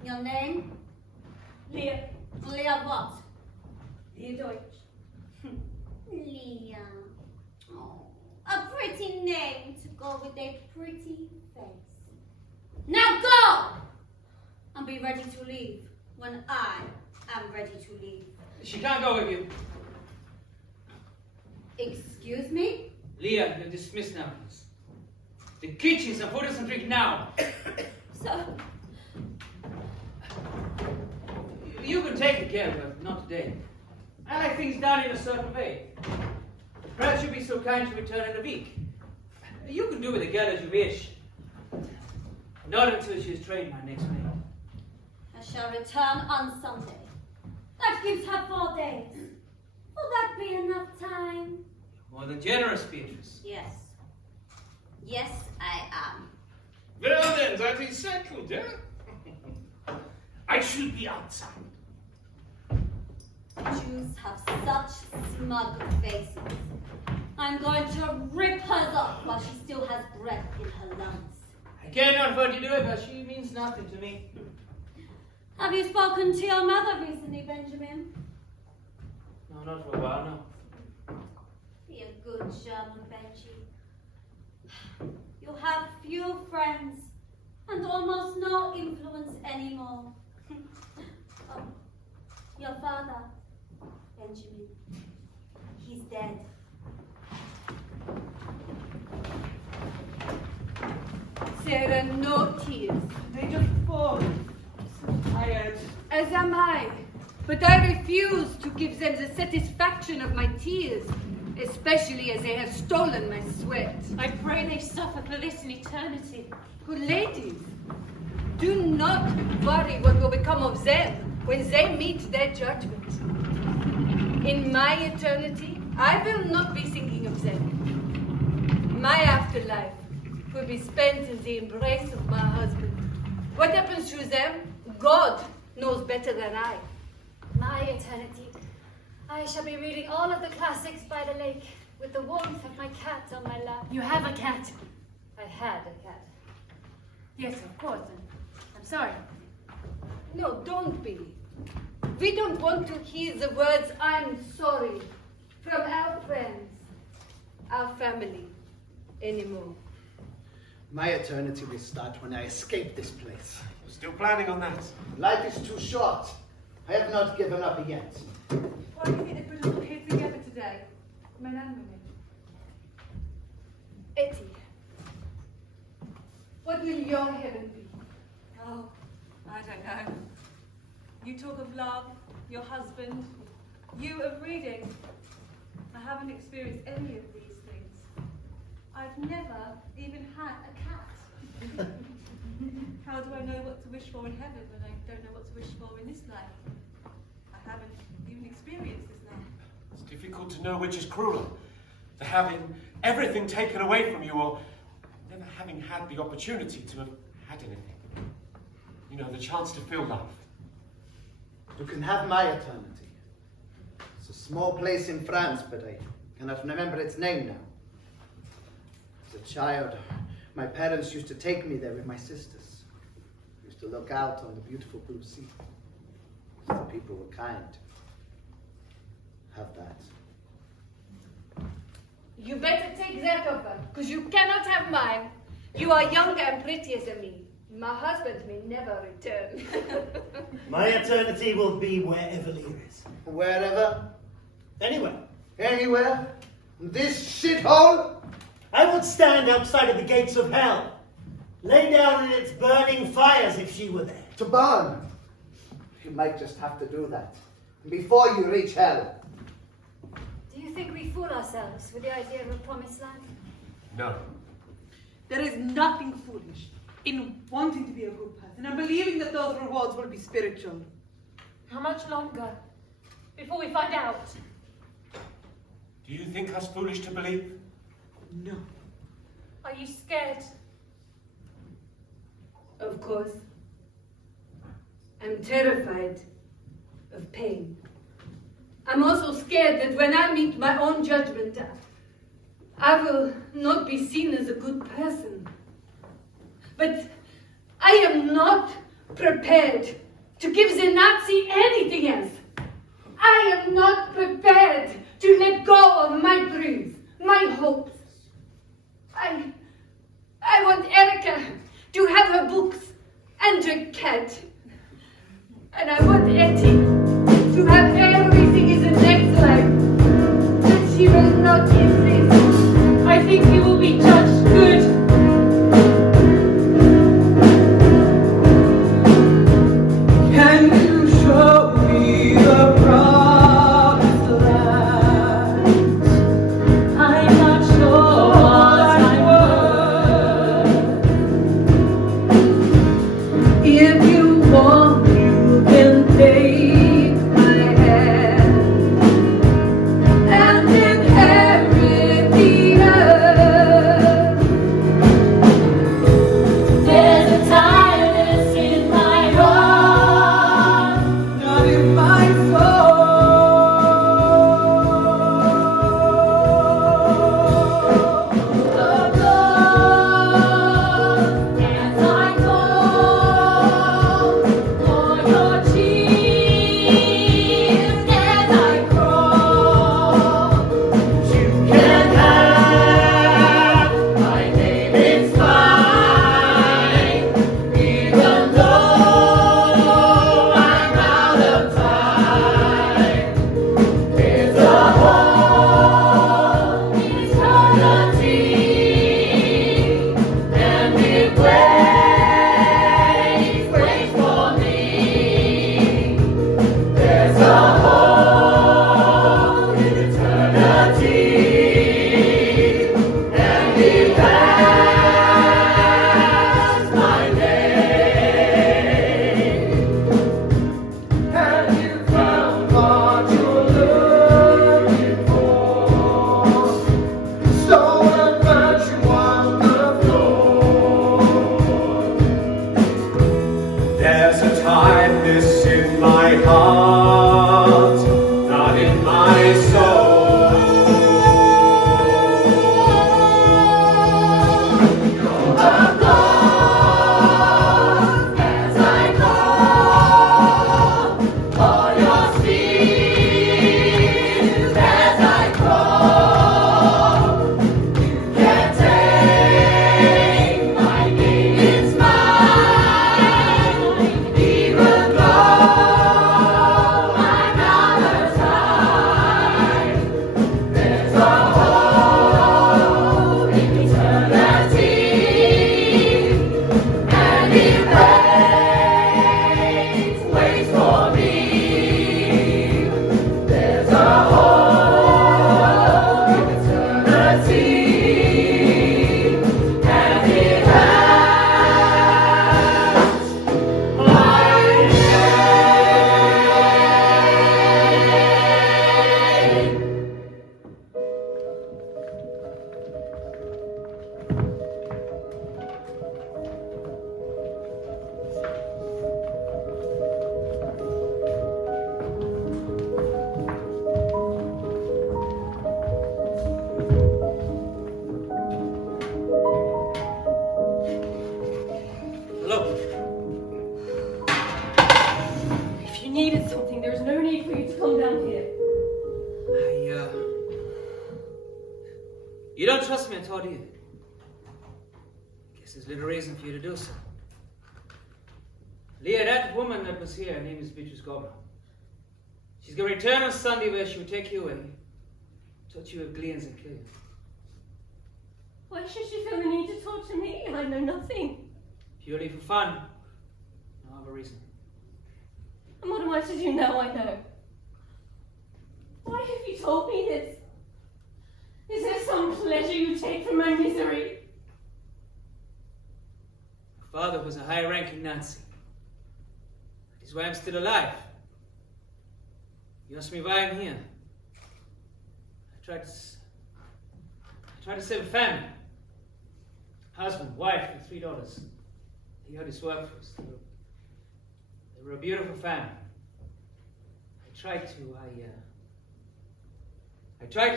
Your name? Leah. Leah what? Leah Deutsch. Leah. Oh, a pretty name to go with a pretty face. Now go! And be ready to leave when I am ready to leave. She can't go with you. Excuse me? Leah, you're dismissed now, please. The kitchens and food and drink now. Sir. You can take care of her, not today. I like things done in a certain way. Perhaps you'll be so kind to return in a week. You can do with the girl as you wish. Not until she's trained my next maid. I shall return on Sunday. That gives her 4 days. Will that be enough time? More than generous, Beatrice. Yes. Yes, I am. Well then, that is settled, yeah? I shall be outside. Jews have such smug faces. I'm going to rip hers off while she still has breath in her lungs. I cannot afford to do it, but she means nothing to me. Have you spoken to your mother recently, Benjamin? No, not for a while, no. Be a good German, Benji. You have few friends and almost no influence anymore. Oh, your father, Benjamin, he's dead. There are no tears. They just fall. I'm so tired. As am I. But I refuse to give them the satisfaction of my tears, especially as they have stolen my sweat. I pray they suffer for this in eternity. Good ladies, do not worry what will become of them when they meet their judgment. In my eternity, I will not be thinking of them. My afterlife will be spent in the embrace of my husband. What happens to them, God knows better than I. My eternity. I shall be reading all of the classics by the lake with the warmth of my cat on my lap. You have a cat. I had a cat. Yes, of course. I'm sorry. No, don't be. We don't want to hear the words, I'm sorry, from our friends, our family, anymore. My eternity will start when I escape this place. We're still planning on that. Life is too short. I have not given up yet. Why do you think they put us all here together today? Men and women. Etty, what will your heaven be? Oh, I don't know. You talk of love, your husband, you of reading. I haven't experienced any of these things. I've never even had a cat. How do I know what to wish for in heaven when I don't know what to wish for in this life? I haven't even experienced this life. It's difficult to know which is crueler. The having everything taken away from you or never having had the opportunity to have had anything. You know, the chance to feel love. You can have my eternity. It's a small place in France, but I cannot remember its name now. As a child, my parents used to take me there with my sisters. We used to look out on the beautiful blue sea. The people were kind. Have that. You better take that over, because you cannot have mine. You are younger and prettier than me. My husband may never return. My eternity will be wherever Leah is. Wherever? Anywhere. Anywhere? This shithole? I would stand outside of the gates of hell, lay down in its burning fires if she were there. To burn. You might just have to do that before you reach hell. Do you think we fool ourselves with the idea of a promised land? No. There is nothing foolish in wanting to be a good person and believing that those rewards will be spiritual. How much longer before we find out? Do you think us foolish to believe? No. Are you scared? Of course. I'm terrified of pain. I'm also scared that when I meet my own judgment, I will not be seen as a good person. But I am not prepared to give the Nazi anything else. I am not prepared to let go of my dreams, my hopes. I want Erica to have her books and her cat. And I want Etty to have everything in the next life. But she will not insist. I think he will be judged good. Can you show me the promised land? I'm not sure what I'm worth. If you want, you can take my hand and inherit the earth. There's a tiredness in my heart, Not in my as I call for your tears, as I crawl. You can have my name, it's fine, even though I'm out of time. There's a whole eternity, and it waits for me. There's a whole eternity, and it has my name. Have you found what you're looking for? Stolen virtue on the floor. There's a tiredness in my heart, not in my soul. You're alone as I call for your speed, as I crawl. You can take my name, it's mine, even though I'm out of time. There's a whole eternity, and it waits for me. There's a whole eternity, and it has my name. Hello. If you needed something, there's no need for you to come down here. You don't trust me at all, do you? Guess there's little reason for you to do so. Leah, that woman that was here, her name is Beatrice Gobler. She's going to return on Sunday where she will take you away, touch you with gleams and kill you. Why should she feel the need to talk to me? I know nothing. Purely for fun. No other reason. And what am I to do now I know? Why have you told me this? Is there some pleasure you take from my misery? My father was a high-ranking Nazi. That is why I'm still alive. You ask me why I'm here. I tried to save a family. Husband, wife, and 3 daughters. He had his work for us. They were a beautiful family. I tried to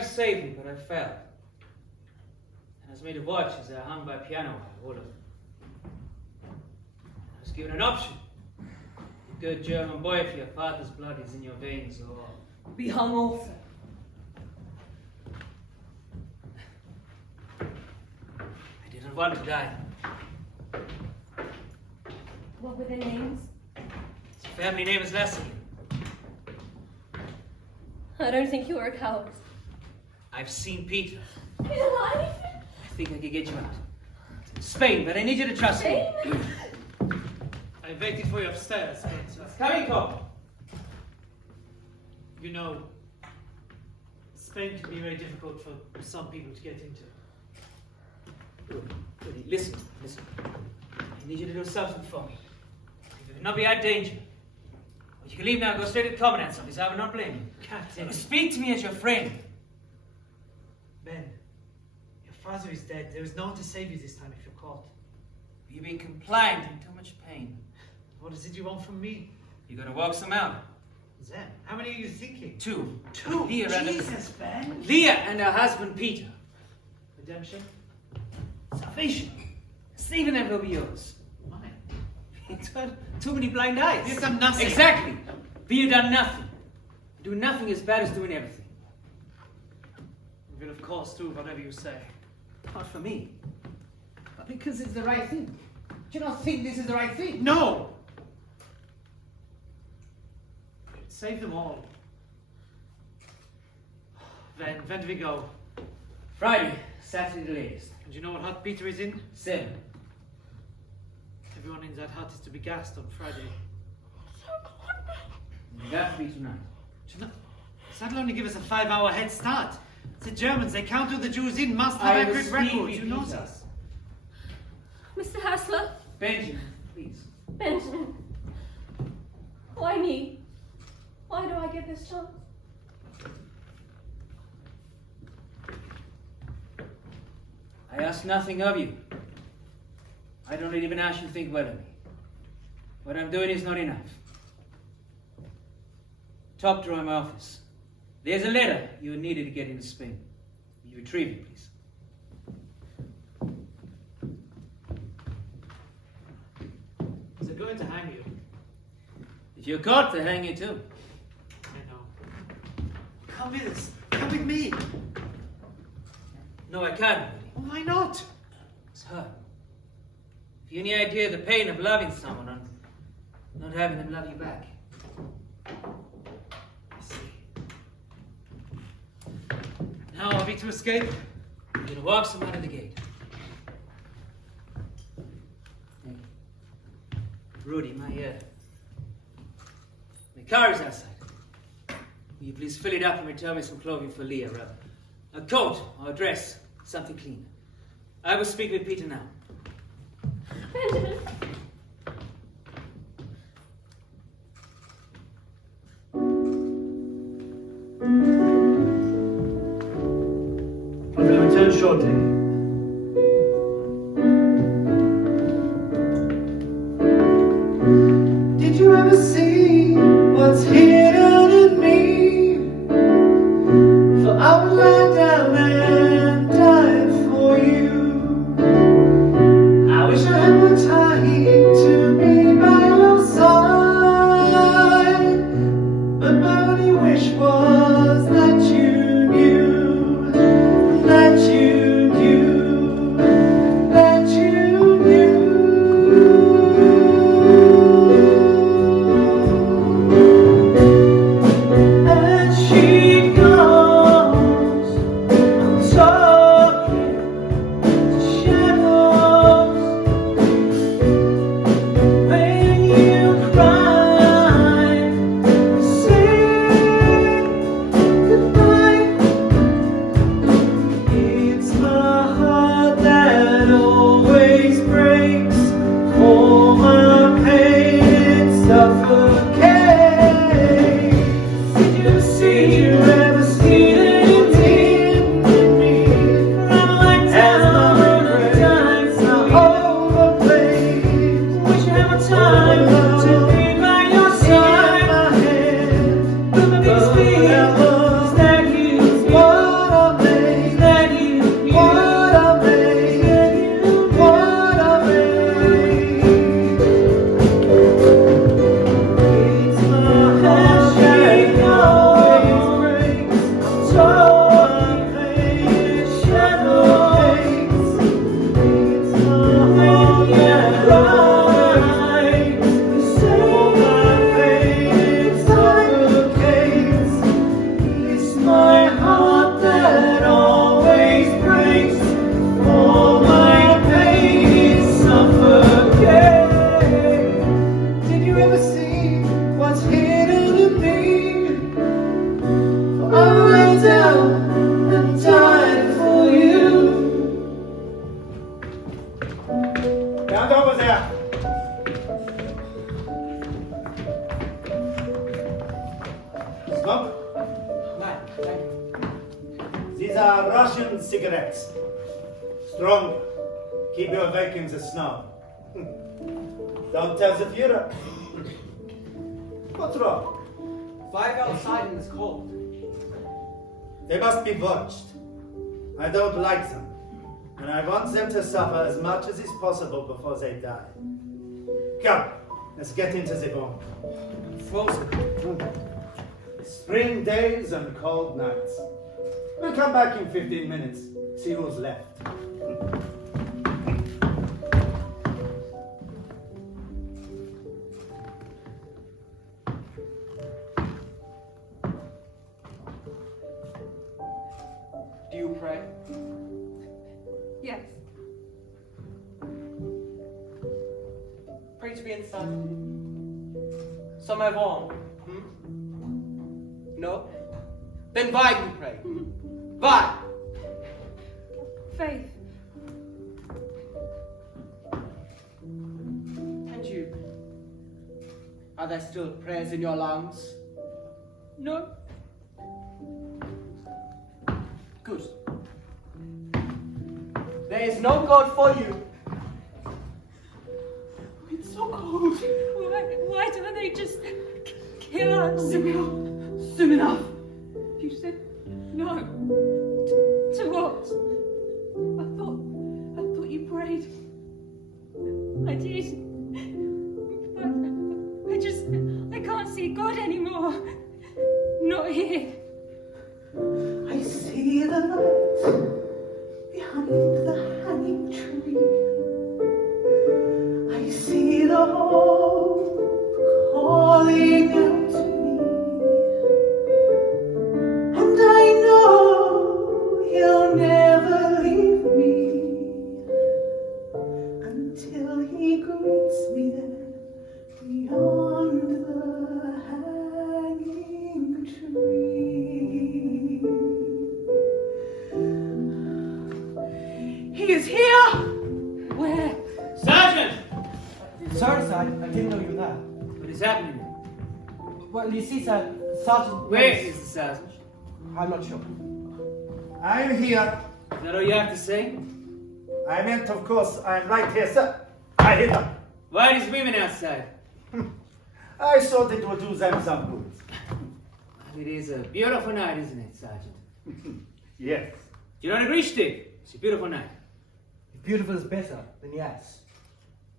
save them, but I failed. And I was made of watches that hung by piano wire, all of them. I was given an option. You good German boy, if your father's blood is in your veins, or be hung also. I didn't want to die. What were their names? His family name is Lassie. I don't think you were a coward. I've seen Peter. He's alive? I think I could get you out. Spain, but I need you to trust me. I waited for you upstairs, but... Coming, Cole. You know, Spain can be very difficult for some people to get into. Goody, listen. I need you to do something for me. If it not be out danger. You can leave now and go straight to the Commandant's office. I will not blame you. Captain. Speak to me as your friend. Ben, your father is dead. There is no one to save you this time if you're caught. You've been compliant in too much pain. What is it you want from me? You're gonna walk some out. Zen, how many are you thinking? 2. Two? Leah Jesus, Ben! Leah and her husband Peter. Redemption? Salvation. Saving them will be yours. Mine? It's got too many blind eyes. You've done nothing. Exactly. You've done nothing. Do nothing as bad as doing everything. We will of course do whatever you say. Not for me. But because it's the right thing. Do you not think this is the right thing? No! Save them all. When do we go? Friday, Saturday the latest. And you know what hut Peter is in? 7. Everyone in that hut is to be gassed on Friday. You got to be tonight. That'll only give us a 5-hour head start. The Germans, they count all the Jews in, must have accurate records. You know this. Mr. Hassler? Benjamin, please. Benjamin. Why me? Why do I get this chance? I ask nothing of you. I don't even ask you to think well of me. What I'm doing is not enough. Top drawer in my office. There's a letter you needed to get into Spain. Will you retrieve it, please? Is it going to hang you? If you're caught, they hang you too. I know. Come with us. Come with me. No, I can't. Well, why not? It's hard. If you any idea the pain of loving someone and not having them love you back. I see. Now are we to escape? You're gonna walk some out of the gate. Thank you. Rudy, my car is outside. Will you please fill it up and return me some clothing for Leah, a coat or a dress, something clean. I will speak with Peter now. Benjamin. I will return shortly. Did you ever see what's hidden in me? For I would lie down and die for you. I wish I had more time Stand over there. Smoke? No, thank you. These are Russian cigarettes. Strong. Keep you awake in the snow. Don't tell the Führer. What's wrong? 5 outside and it's cold. They must be watched. I don't like them. And I want them to suffer as much as is possible before they die. Come, let's get into the room. Frozen. Spring days and cold nights. We'll come back in 15 minutes, see who's left. Do you pray? Yes. Pray to be inside. Somewhere warm. No? Then why do you pray? Why? Faith. And you? Are there still prayers in your lungs? No. Good. There is no God for you. It's so cold. Why don't they just kill us? Soon enough. You said No. To what? I thought you prayed. I did. But I can't see God anymore. Not here. I see the light behind the hanging tree. I see the hope calling out to me. And I know he'll never leave me until he greets me there beyond the hanging tree. He is here! Where? Sergeant! Sorry, sir, I didn't know you were there. What is happening? Well, you see, sir, Sergeant... Where is the sergeant? I'm not sure. I'm here. Is that all you have to say? I meant, of course, I'm right here, sir. I hit them. Why are these women outside? I thought it would do them some good. It is a beautiful night, isn't it, Sergeant? Yes. Do you not agree, Stick? It's a beautiful night. If beautiful is better, then yes.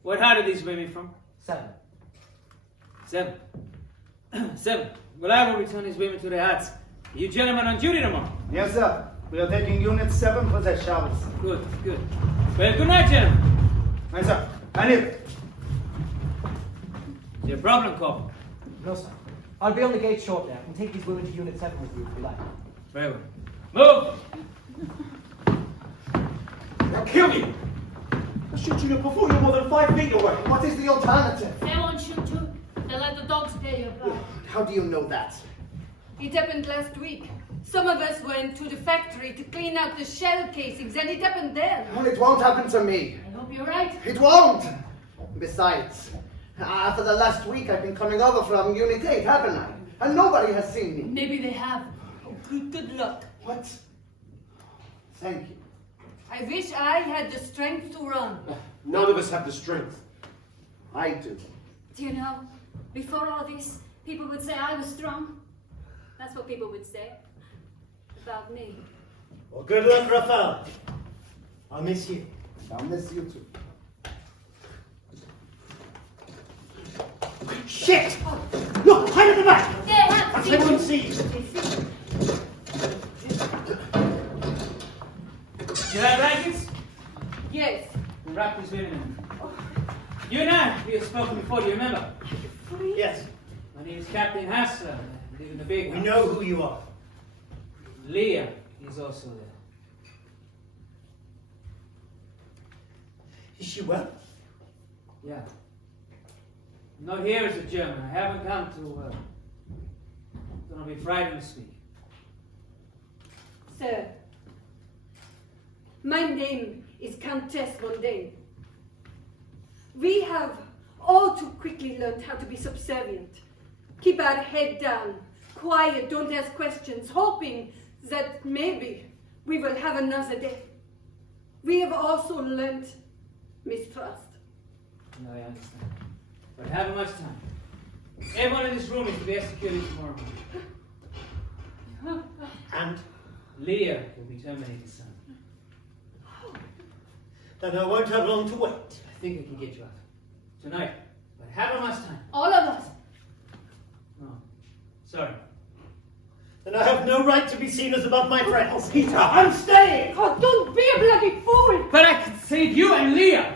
What height are these women from? 7. 7. 7. Well, I will return these women to their huts. Are you gentlemen on duty tomorrow? Yes, sir. We are taking Unit 7 for their showers. Good, good. Well, good night, gentlemen. Yes, sir. I need it. Is there a problem, Corporal? No, sir. I'll be on the gate shortly. I can take these women to Unit 7 with you if you like. Very well. Move! They'll kill you! I'll shoot you before you're more than 5 feet away. What is the alternative? They won't shoot you. They'll let the dogs pay you back. How do you know that? It happened last week. Some of us went to the factory to clean out the shell casings, and it happened there. Well, it won't happen to me. I hope you're right. It won't! Besides, for the last week I've been coming over from Unit 8, haven't I? And nobody has seen me. Maybe they have. Oh, good luck. What? Thank you. I wish I had the strength to run. None of us have the strength. I do. Do you know, before all this, people would say I was strong. That's what people would say about me. Well, good luck, Raphael. I'll miss you. I'll miss you too. Shit! Look, hide at the back! Yeah, That's everyone sees. You have blankets? Yes. We'll wrap these women in. You and I, we have spoken before, do you remember? Yes, My name is Captain Hassler. I live in the big we house. know who you are. Leah is also there. Is she well? Yeah. I'm not here as a German. I haven't come to, don't be frightened to speak. Sir, my name is Countess von Dane. We have all too quickly learned how to be subservient. Keep our head down, quiet, don't ask questions, hoping that maybe we will have another day. We have also learned mistrust. No, I understand. But haven't much time. Everyone in this room is to be executed tomorrow morning. And? Leah will be terminated soon. Then I won't have long to wait. I think I can get you out. Tonight. But haven't much time. All of us. No. Sorry. Then I have no right to be seen as above my friends. Peter, I'm staying! Oh, don't be a bloody fool! But I can save you and Leah!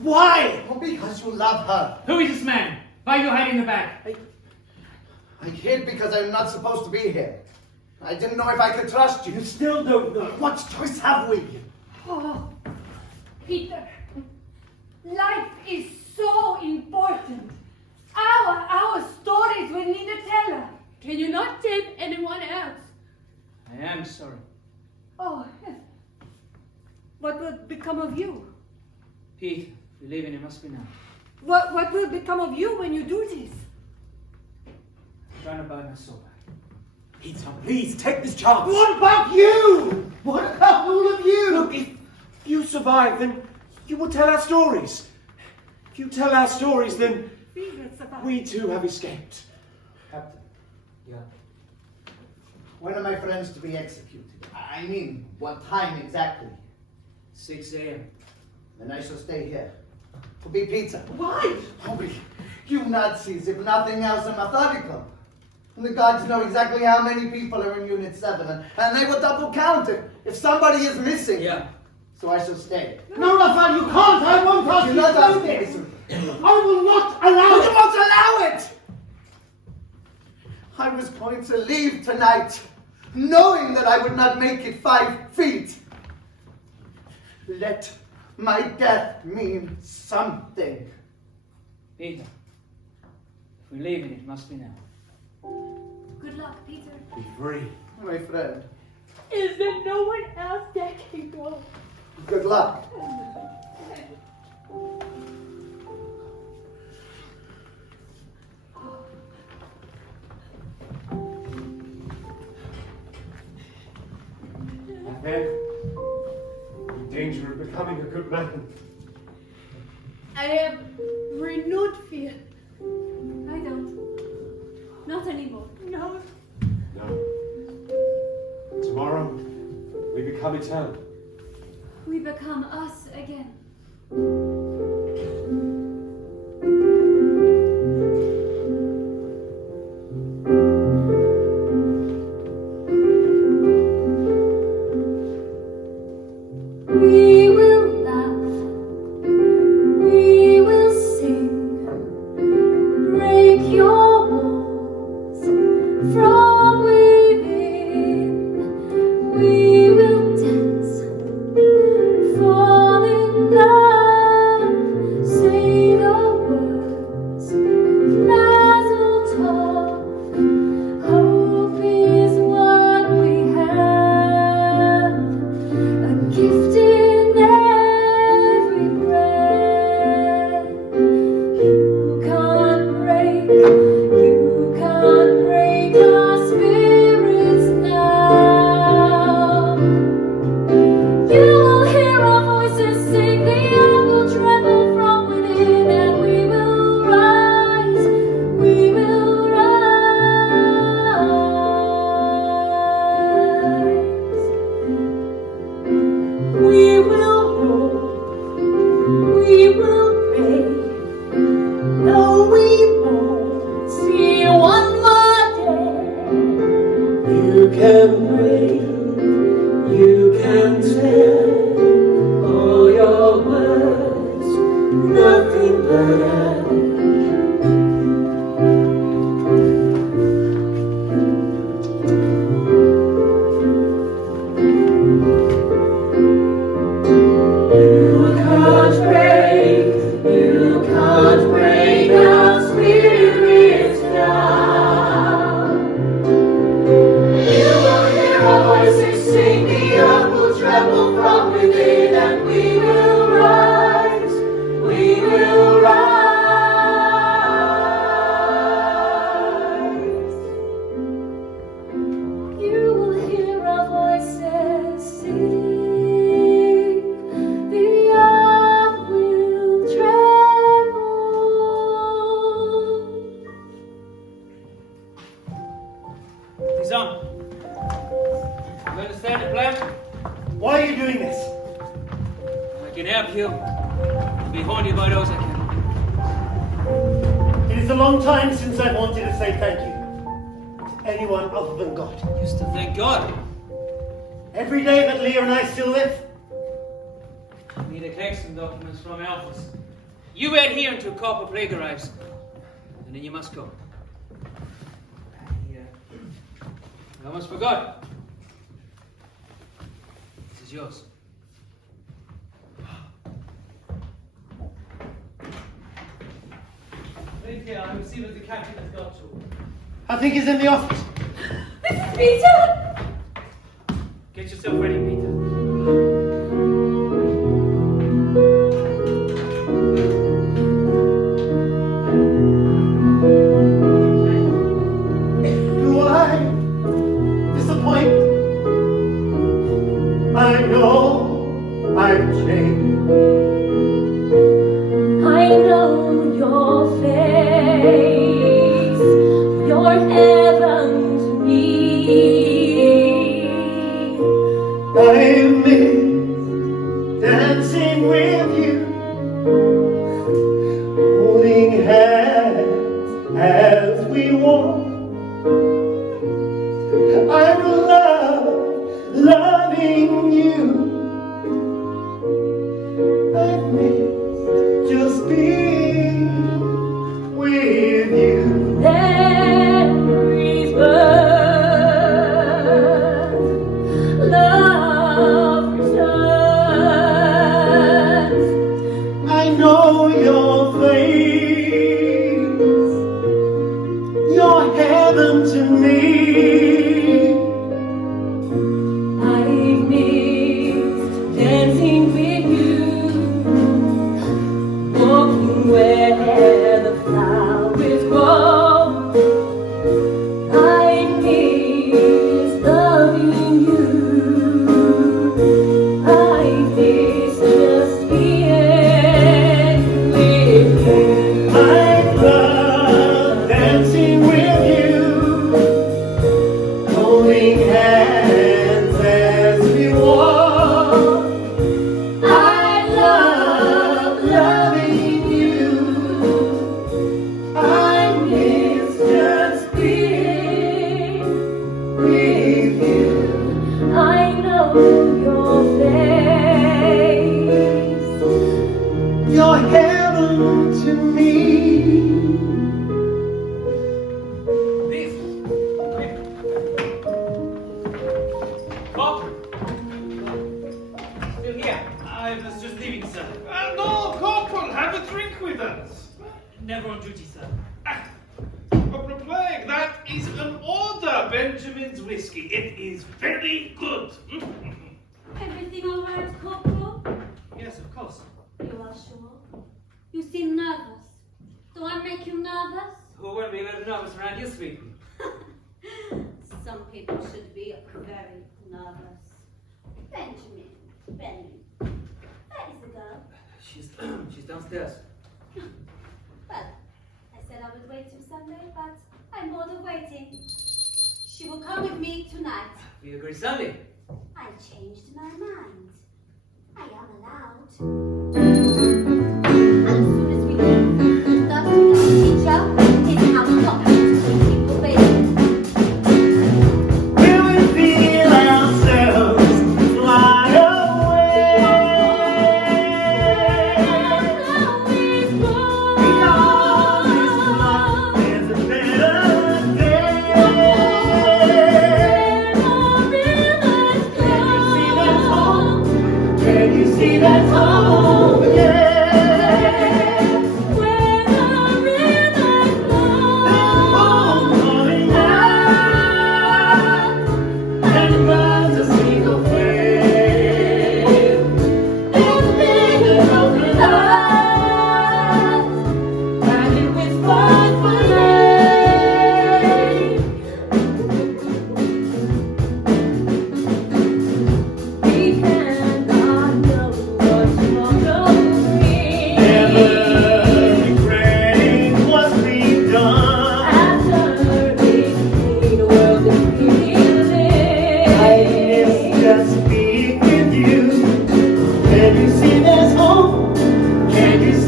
Why? Oh, because you love her. Who is this man? Why are you hiding in the back? I hid because I'm not supposed to be here. I didn't know if I could trust you. You still don't know. What choice have we? Oh, Peter, life is so important. Our stories will need a teller. Can you not tell anyone else? I am sorry. Oh, what will become of you? Pete, if you're leaving, it must be now. What will become of you when you do this? I'm trying to buy my soul back. Peter, please, take this chance. What about you? What about all of you? Look, if you survive, then you will tell our stories. If you tell our stories, then we too have escaped. Captain. Yeah. When are my friends to be executed? I mean, what time exactly? 6 a.m. Then I shall stay here. To be Peter. Why? Oh, you Nazis, if nothing else, are methodical. And the gods know exactly how many people are in Unit 7, and they will double count if somebody is missing. Yeah. So I shall stay. No, Raphael, you can't. I won't ask Do you not to ask do me this. this. I will not allow it. You won't allow it! I was going to leave tonight, knowing that I would not make it 5 feet. Let my death mean something. Peter, if we're leaving, it must be now. Good luck, Peter. Be free. My friend, Is there no one else that can go? good luck. Then, in danger of becoming a good man. I have renewed fear. I don't. Not anymore. No. No. Tomorrow, we become eternal. We become us again. We will laugh, we will sing, break your walls from within. We will dance, fall in love, say the words, dazzle talk. Hope is what we have, a gift in every breath. You can't break our spirits now. You'll hear our voices sing, the earth will tremble from within, and we will rise, we will rise. We will hope, we will pray, though we won't see one more day. You can break, you can tell all your words, nothing but You can't break our spirits down. You will hear our voices sing, the earth will tremble from within, and we will rise, we will rise. you. To be haunted by those I can. It is a long time since I wanted to say thank you to anyone other than God. Used to thank God. Every day that Leah and I still live. I need to collect some documents from my office. You wait here until Corporal Plague arrives. And then you must go. I almost forgot. This is yours. Wait here, I will see what the captain has got to. I think he's in the office. Mrs. Peter! Get yourself ready, Peter. Do I disappoint? I know I've changed. I know your face, your heaven to me. I miss dancing with you, holding hands as we walk. I love loving you. I miss just being with you. There is birth, love returns. I know your face, your heaven to me. I've missed dancing with you, walking where the flowers grow. I miss loving you. I miss just being with you. I love dancing with you, holding hands as we walk. I love loving you. I miss just being with you. I know your face. You're heaven to me. Please. Corporal. Still here. I was just leaving, sir. No, Corporal, have a drink with us. Never on duty, sir. Corporal Plague, that is an order, Benjamin's whiskey. It is very good. Everything all right, Corporal? Yes, of course. You are sure? You seem nervous. Do I make you nervous? Who wouldn't be a little nervous around you, sweetie? Some people should be very nervous. Benjamin, where is the girl? She's downstairs. Well, I said I would wait till Sunday, but I'm bored of waiting. She will come with me tonight. We agree Sunday. I changed my mind. I am allowed. As soon as we leave, the first thing I teacher is how not to keep obeying. Will we feel ourselves fly away? Beyond this life, there's a better day. Can you see that home?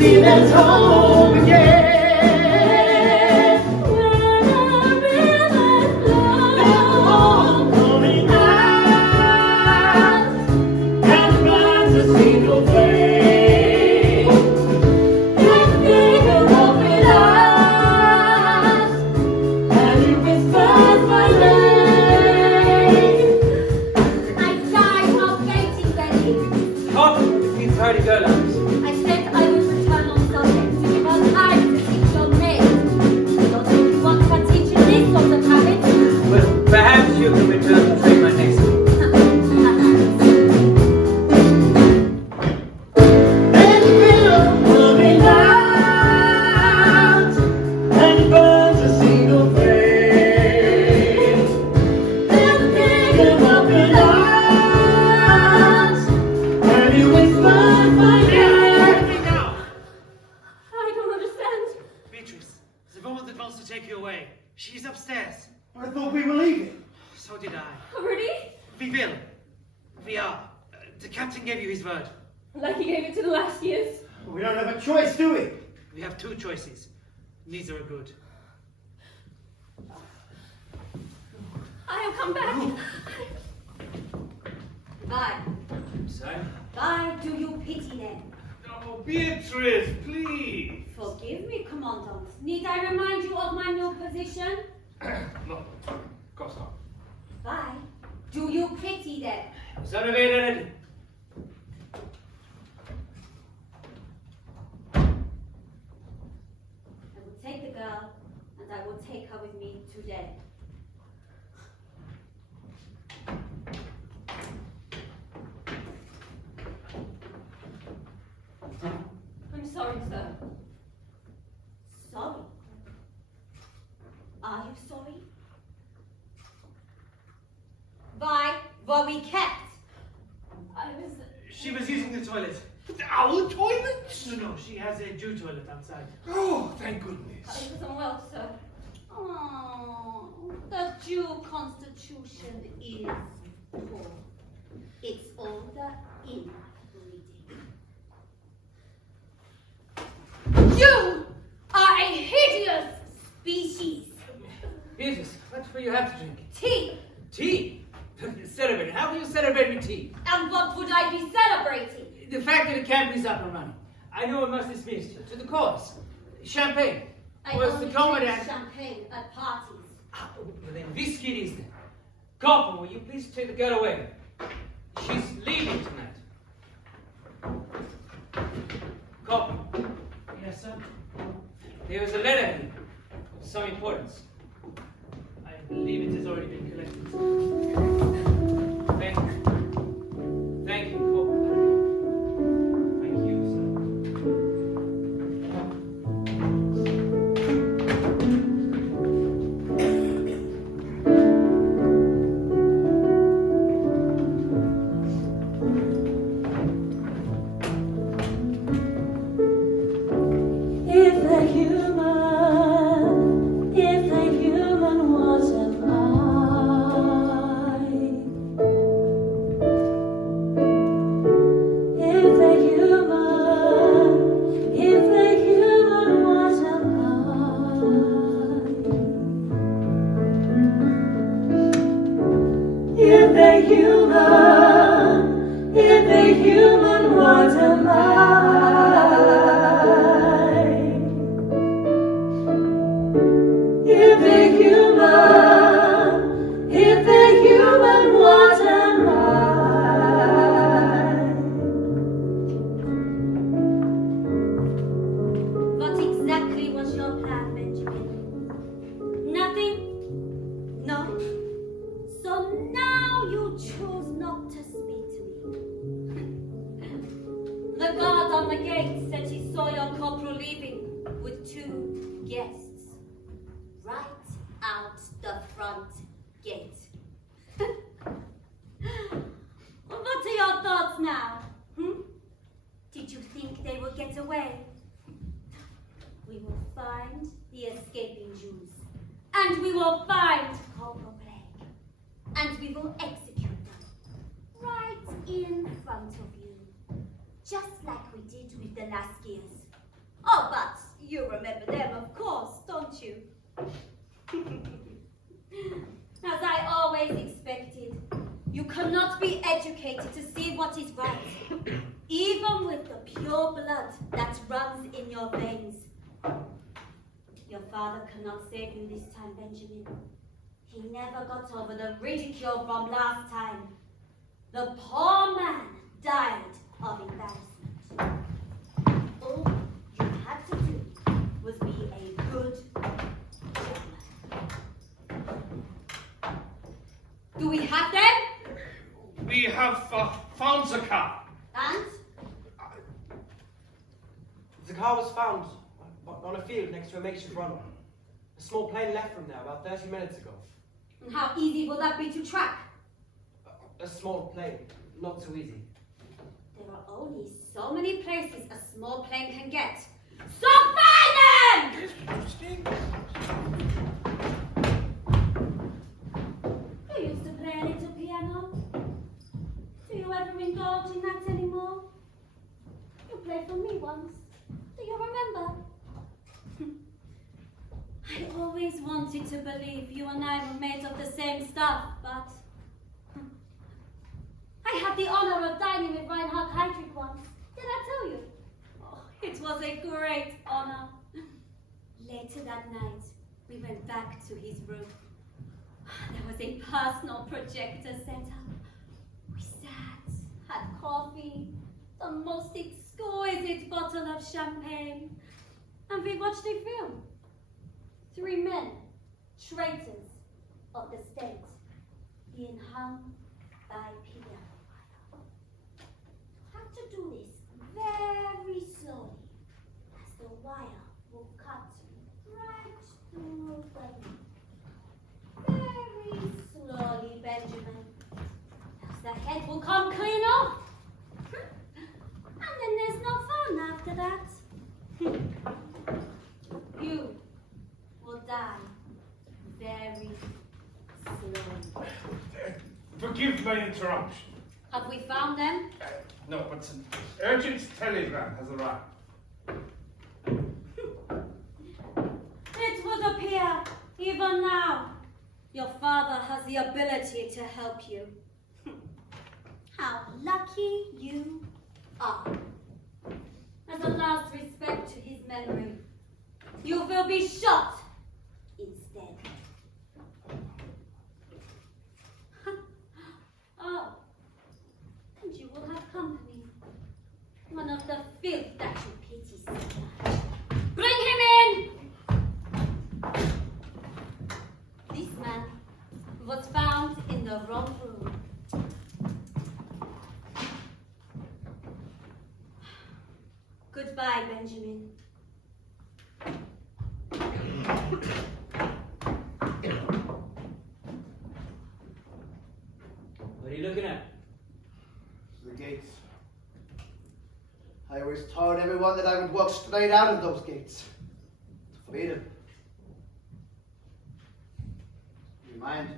feel at home again. Two choices. Neither are good. I have come back. Bye. Sorry? Bye, do you pity them? Oh, Beatrice, please. Forgive me, Commandant. Need I remind you of my new position? No, of course not. Bye. Do you pity them? Observated. Take the girl, and I will take her with me today. I'm sorry, sir. Sorry? Are you sorry? Why were we kept? She was using the toilet. Our toilet? No, she has a Jew toilet outside. Oh, thank goodness. I was unwell, sir. Oh, the Jew constitution is poor. It's all the inbreeding. You are a hideous species. Beatrice, what will you have to drink? Tea. Tea? Celebrate. How can you celebrate with tea? And what would I be celebrating? The fact that the camp is up and running. I know it must dismiss you. To the cause. Champagne. I Was only the commandant... drink champagne at parties. Well, then whiskey it is then. Corporal, will you please take the girl away? She's leaving tonight. Corporal. Yes, sir. There was a letter here. Of some importance. I believe it has already been collected. Thank you. Thank you, Corporal. Thank you, sir. them, of course, don't you? As I always expected, you cannot be educated to see what is right, even with the pure blood that runs in your veins. Your father cannot save you this time, Benjamin. He never got over the ridicule from last time. The poor man died of embarrassment. All you had to do was be a good gentleman. Do we have them? We have found the car. And? The car was found on a field next to a makeshift runway. A small plane left from there about 30 minutes ago. And how easy will that be to track? A small plane, not so easy. There are only so many places a small plane can get. So find them! You used to play a little piano. Do you ever indulge in that anymore? You played for me once. Do you remember? I always wanted to believe you and I were made of the same stuff, but I had the honor of dining with Reinhard Heydrich once. Did I tell you? Oh, it was a great honor. Later that night, we went back to his room. There was a personal projector set up. We sat, had coffee, the most exquisite bottle of champagne, and we watched a film. 3 men, traitors of the state, being hung by piano. Had to do this very slowly, as the wire will cut right through the neck. Very slowly, Benjamin, else the head will come clean off. And then there's no fun after that. You will die very slowly. Forgive my interruption. Have we found them? No, but an urgent telegram has arrived. It would appear, even now, your father has the ability to help you. How lucky you are. As a last respect to his memory, you will be shot instead. Oh, and you will have company. One of the filth that you pity so much. Bring him in! This man was found in the wrong room. Goodbye, Benjamin. What are you looking at? The gates. I always told everyone that I would walk straight out of those gates. To freedom. You mind?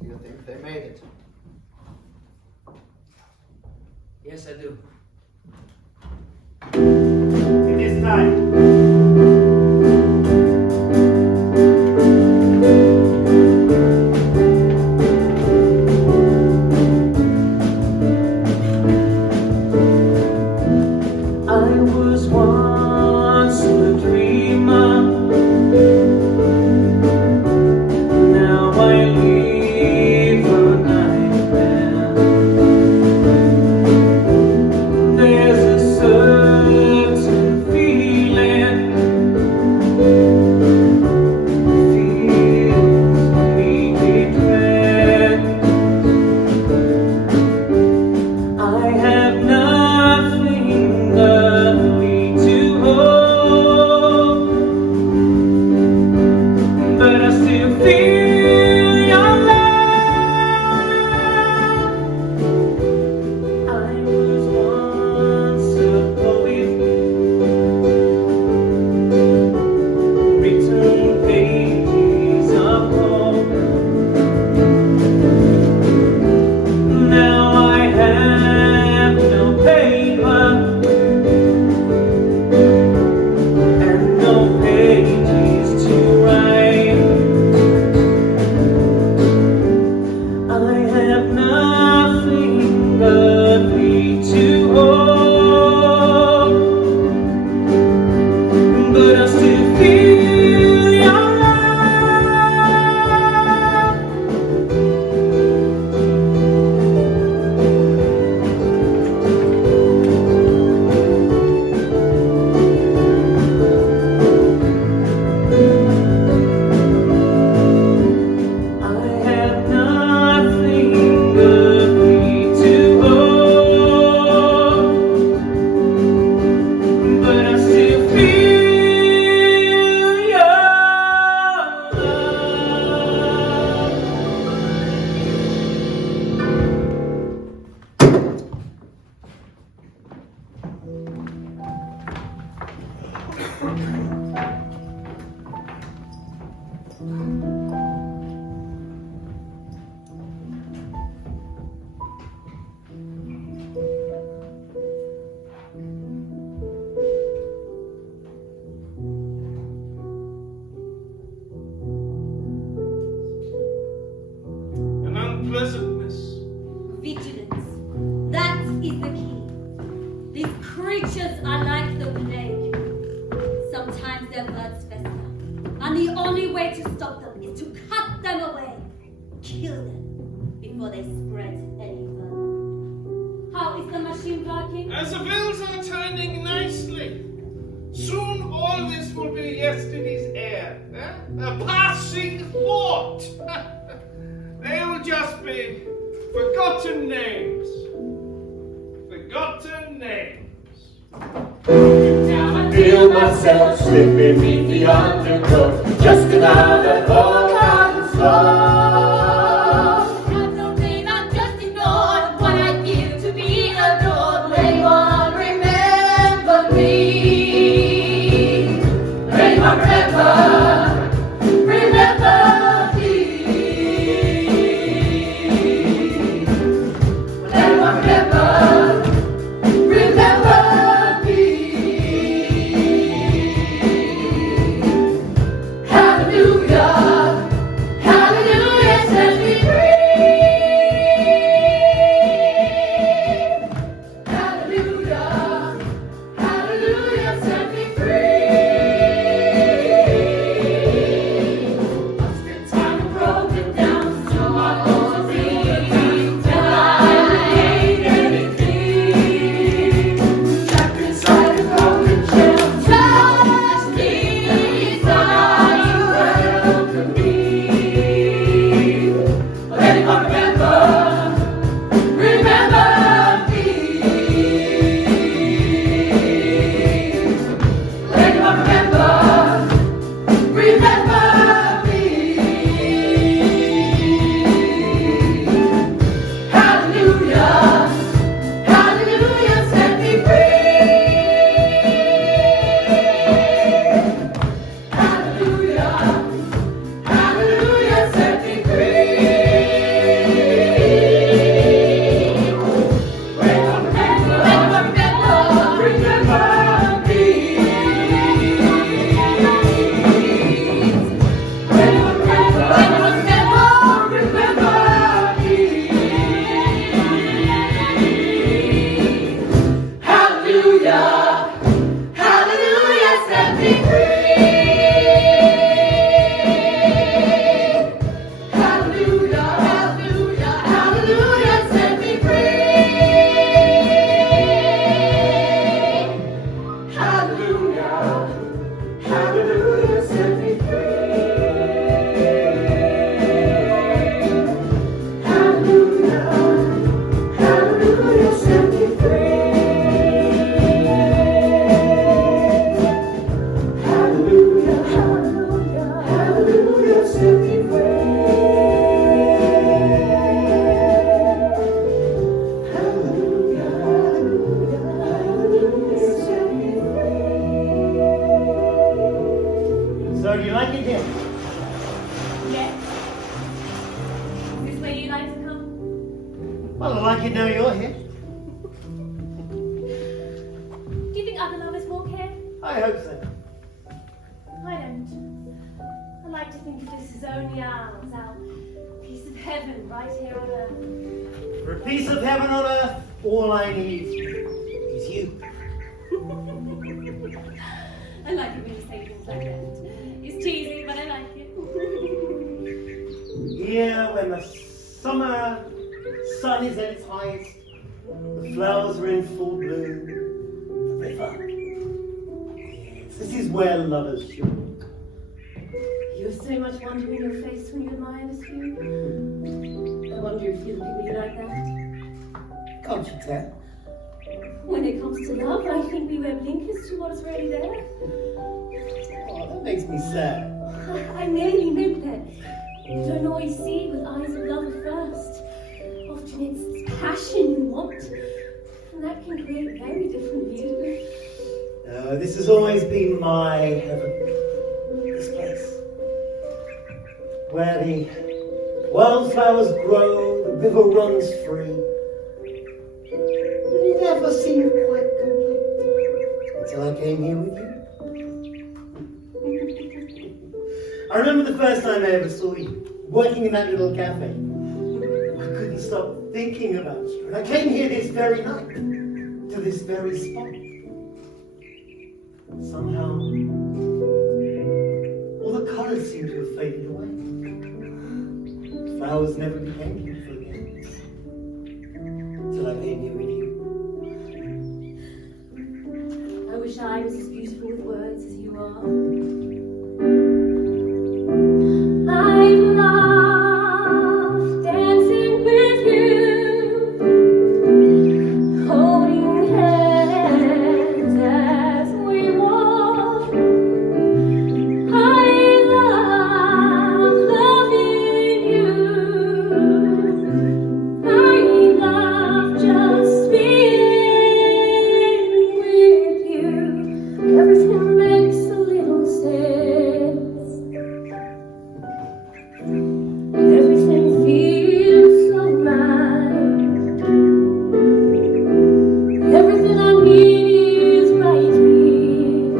Do you think they made it? Yes, I do. It is time. I was once a dreamer. Now I live a nightmare. unpleasantness. Vigilance. That is the key. These creatures are like the plague. Sometimes their words fester, and the only way to stop them is to cut them away, kill them before they spread any further. How is the machine working? As the wheels are turning nicely. Soon all this will be yesterday's air. A passing thought. They will just be forgotten names. Forgotten names. Now I feel myself slip beneath the undergrowth. Just another forgotten soul. Have no name, I'm just ignored. What I give to be adored. Anyone remember me? Anyone remember me? Anyone remember me? Hallelujah, hallelujah, set me free. Hallelujah, hallelujah, set me free. I've spent time broken down, so I won't believe till I hate anything. Trapped inside a broken shell, touch me, inside you welcome me. Will anyone remember me? Will anyone remember me? Hallelujah, hallelujah, set me free. Hallelujah, hallelujah, set me free. Will anyone remember me? Will anyone remember me? Hallelujah, hallelujah, set me free. Hallelujah, hallelujah, hallelujah, set me free. Hallelujah, hallelujah, set me free. Hallelujah, hallelujah, set me free. Hallelujah, hallelujah, hallelujah, set me free. Hallelujah, hallelujah, hallelujah, set me free. So do you like it here? Yes. Is this where you like to come? Well, I like it now you're here. Do you think other lovers won't care? I hope so. I don't. I like to think of this as only ours, our piece of heaven right here on earth. For a piece of heaven on earth, all I need is you. I like it when you say things like that. It's cheesy, but I like it. Here, when the summer sun is at its highest, the flowers are in full bloom, the river. Yes, this is where lovers should walk. You have so much wonder in your face when you admire this view. I wonder if you'll be like that. Can't you tell? When it comes to love, I think we wear blinkers to what is really there. Oh, that makes me sad. I merely meant that you don't always see with eyes of love at first. Often it's passion you want, and that can create a very different view. This has always been my heaven. This place. Where the wildflowers grow, the river runs free. It never seemed quite complete until I came here with you. I remember the first time I ever saw you, working in that little cafe. couldn't stop thinking about you. And I came here this very night, to this very spot. Somehow, all the colours seem to have faded away. Flowers never became beautiful again. Till I came here with you. I wish I was as beautiful with words as you are. I've loved dancing with you, holding hands as we walk. I love loving you. I love just being with you. Everything makes a little sense. Everything feels so right. Everything I need is right here.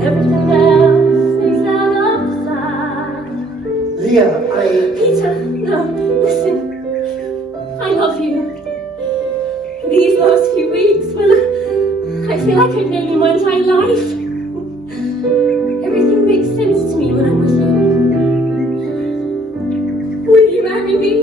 Everything else is out of sight. Leah, Peter, no, listen. I love you. These last few weeks, well, I feel like I've known you my entire life. Everything makes sense to me when I'm with you. Will you marry me?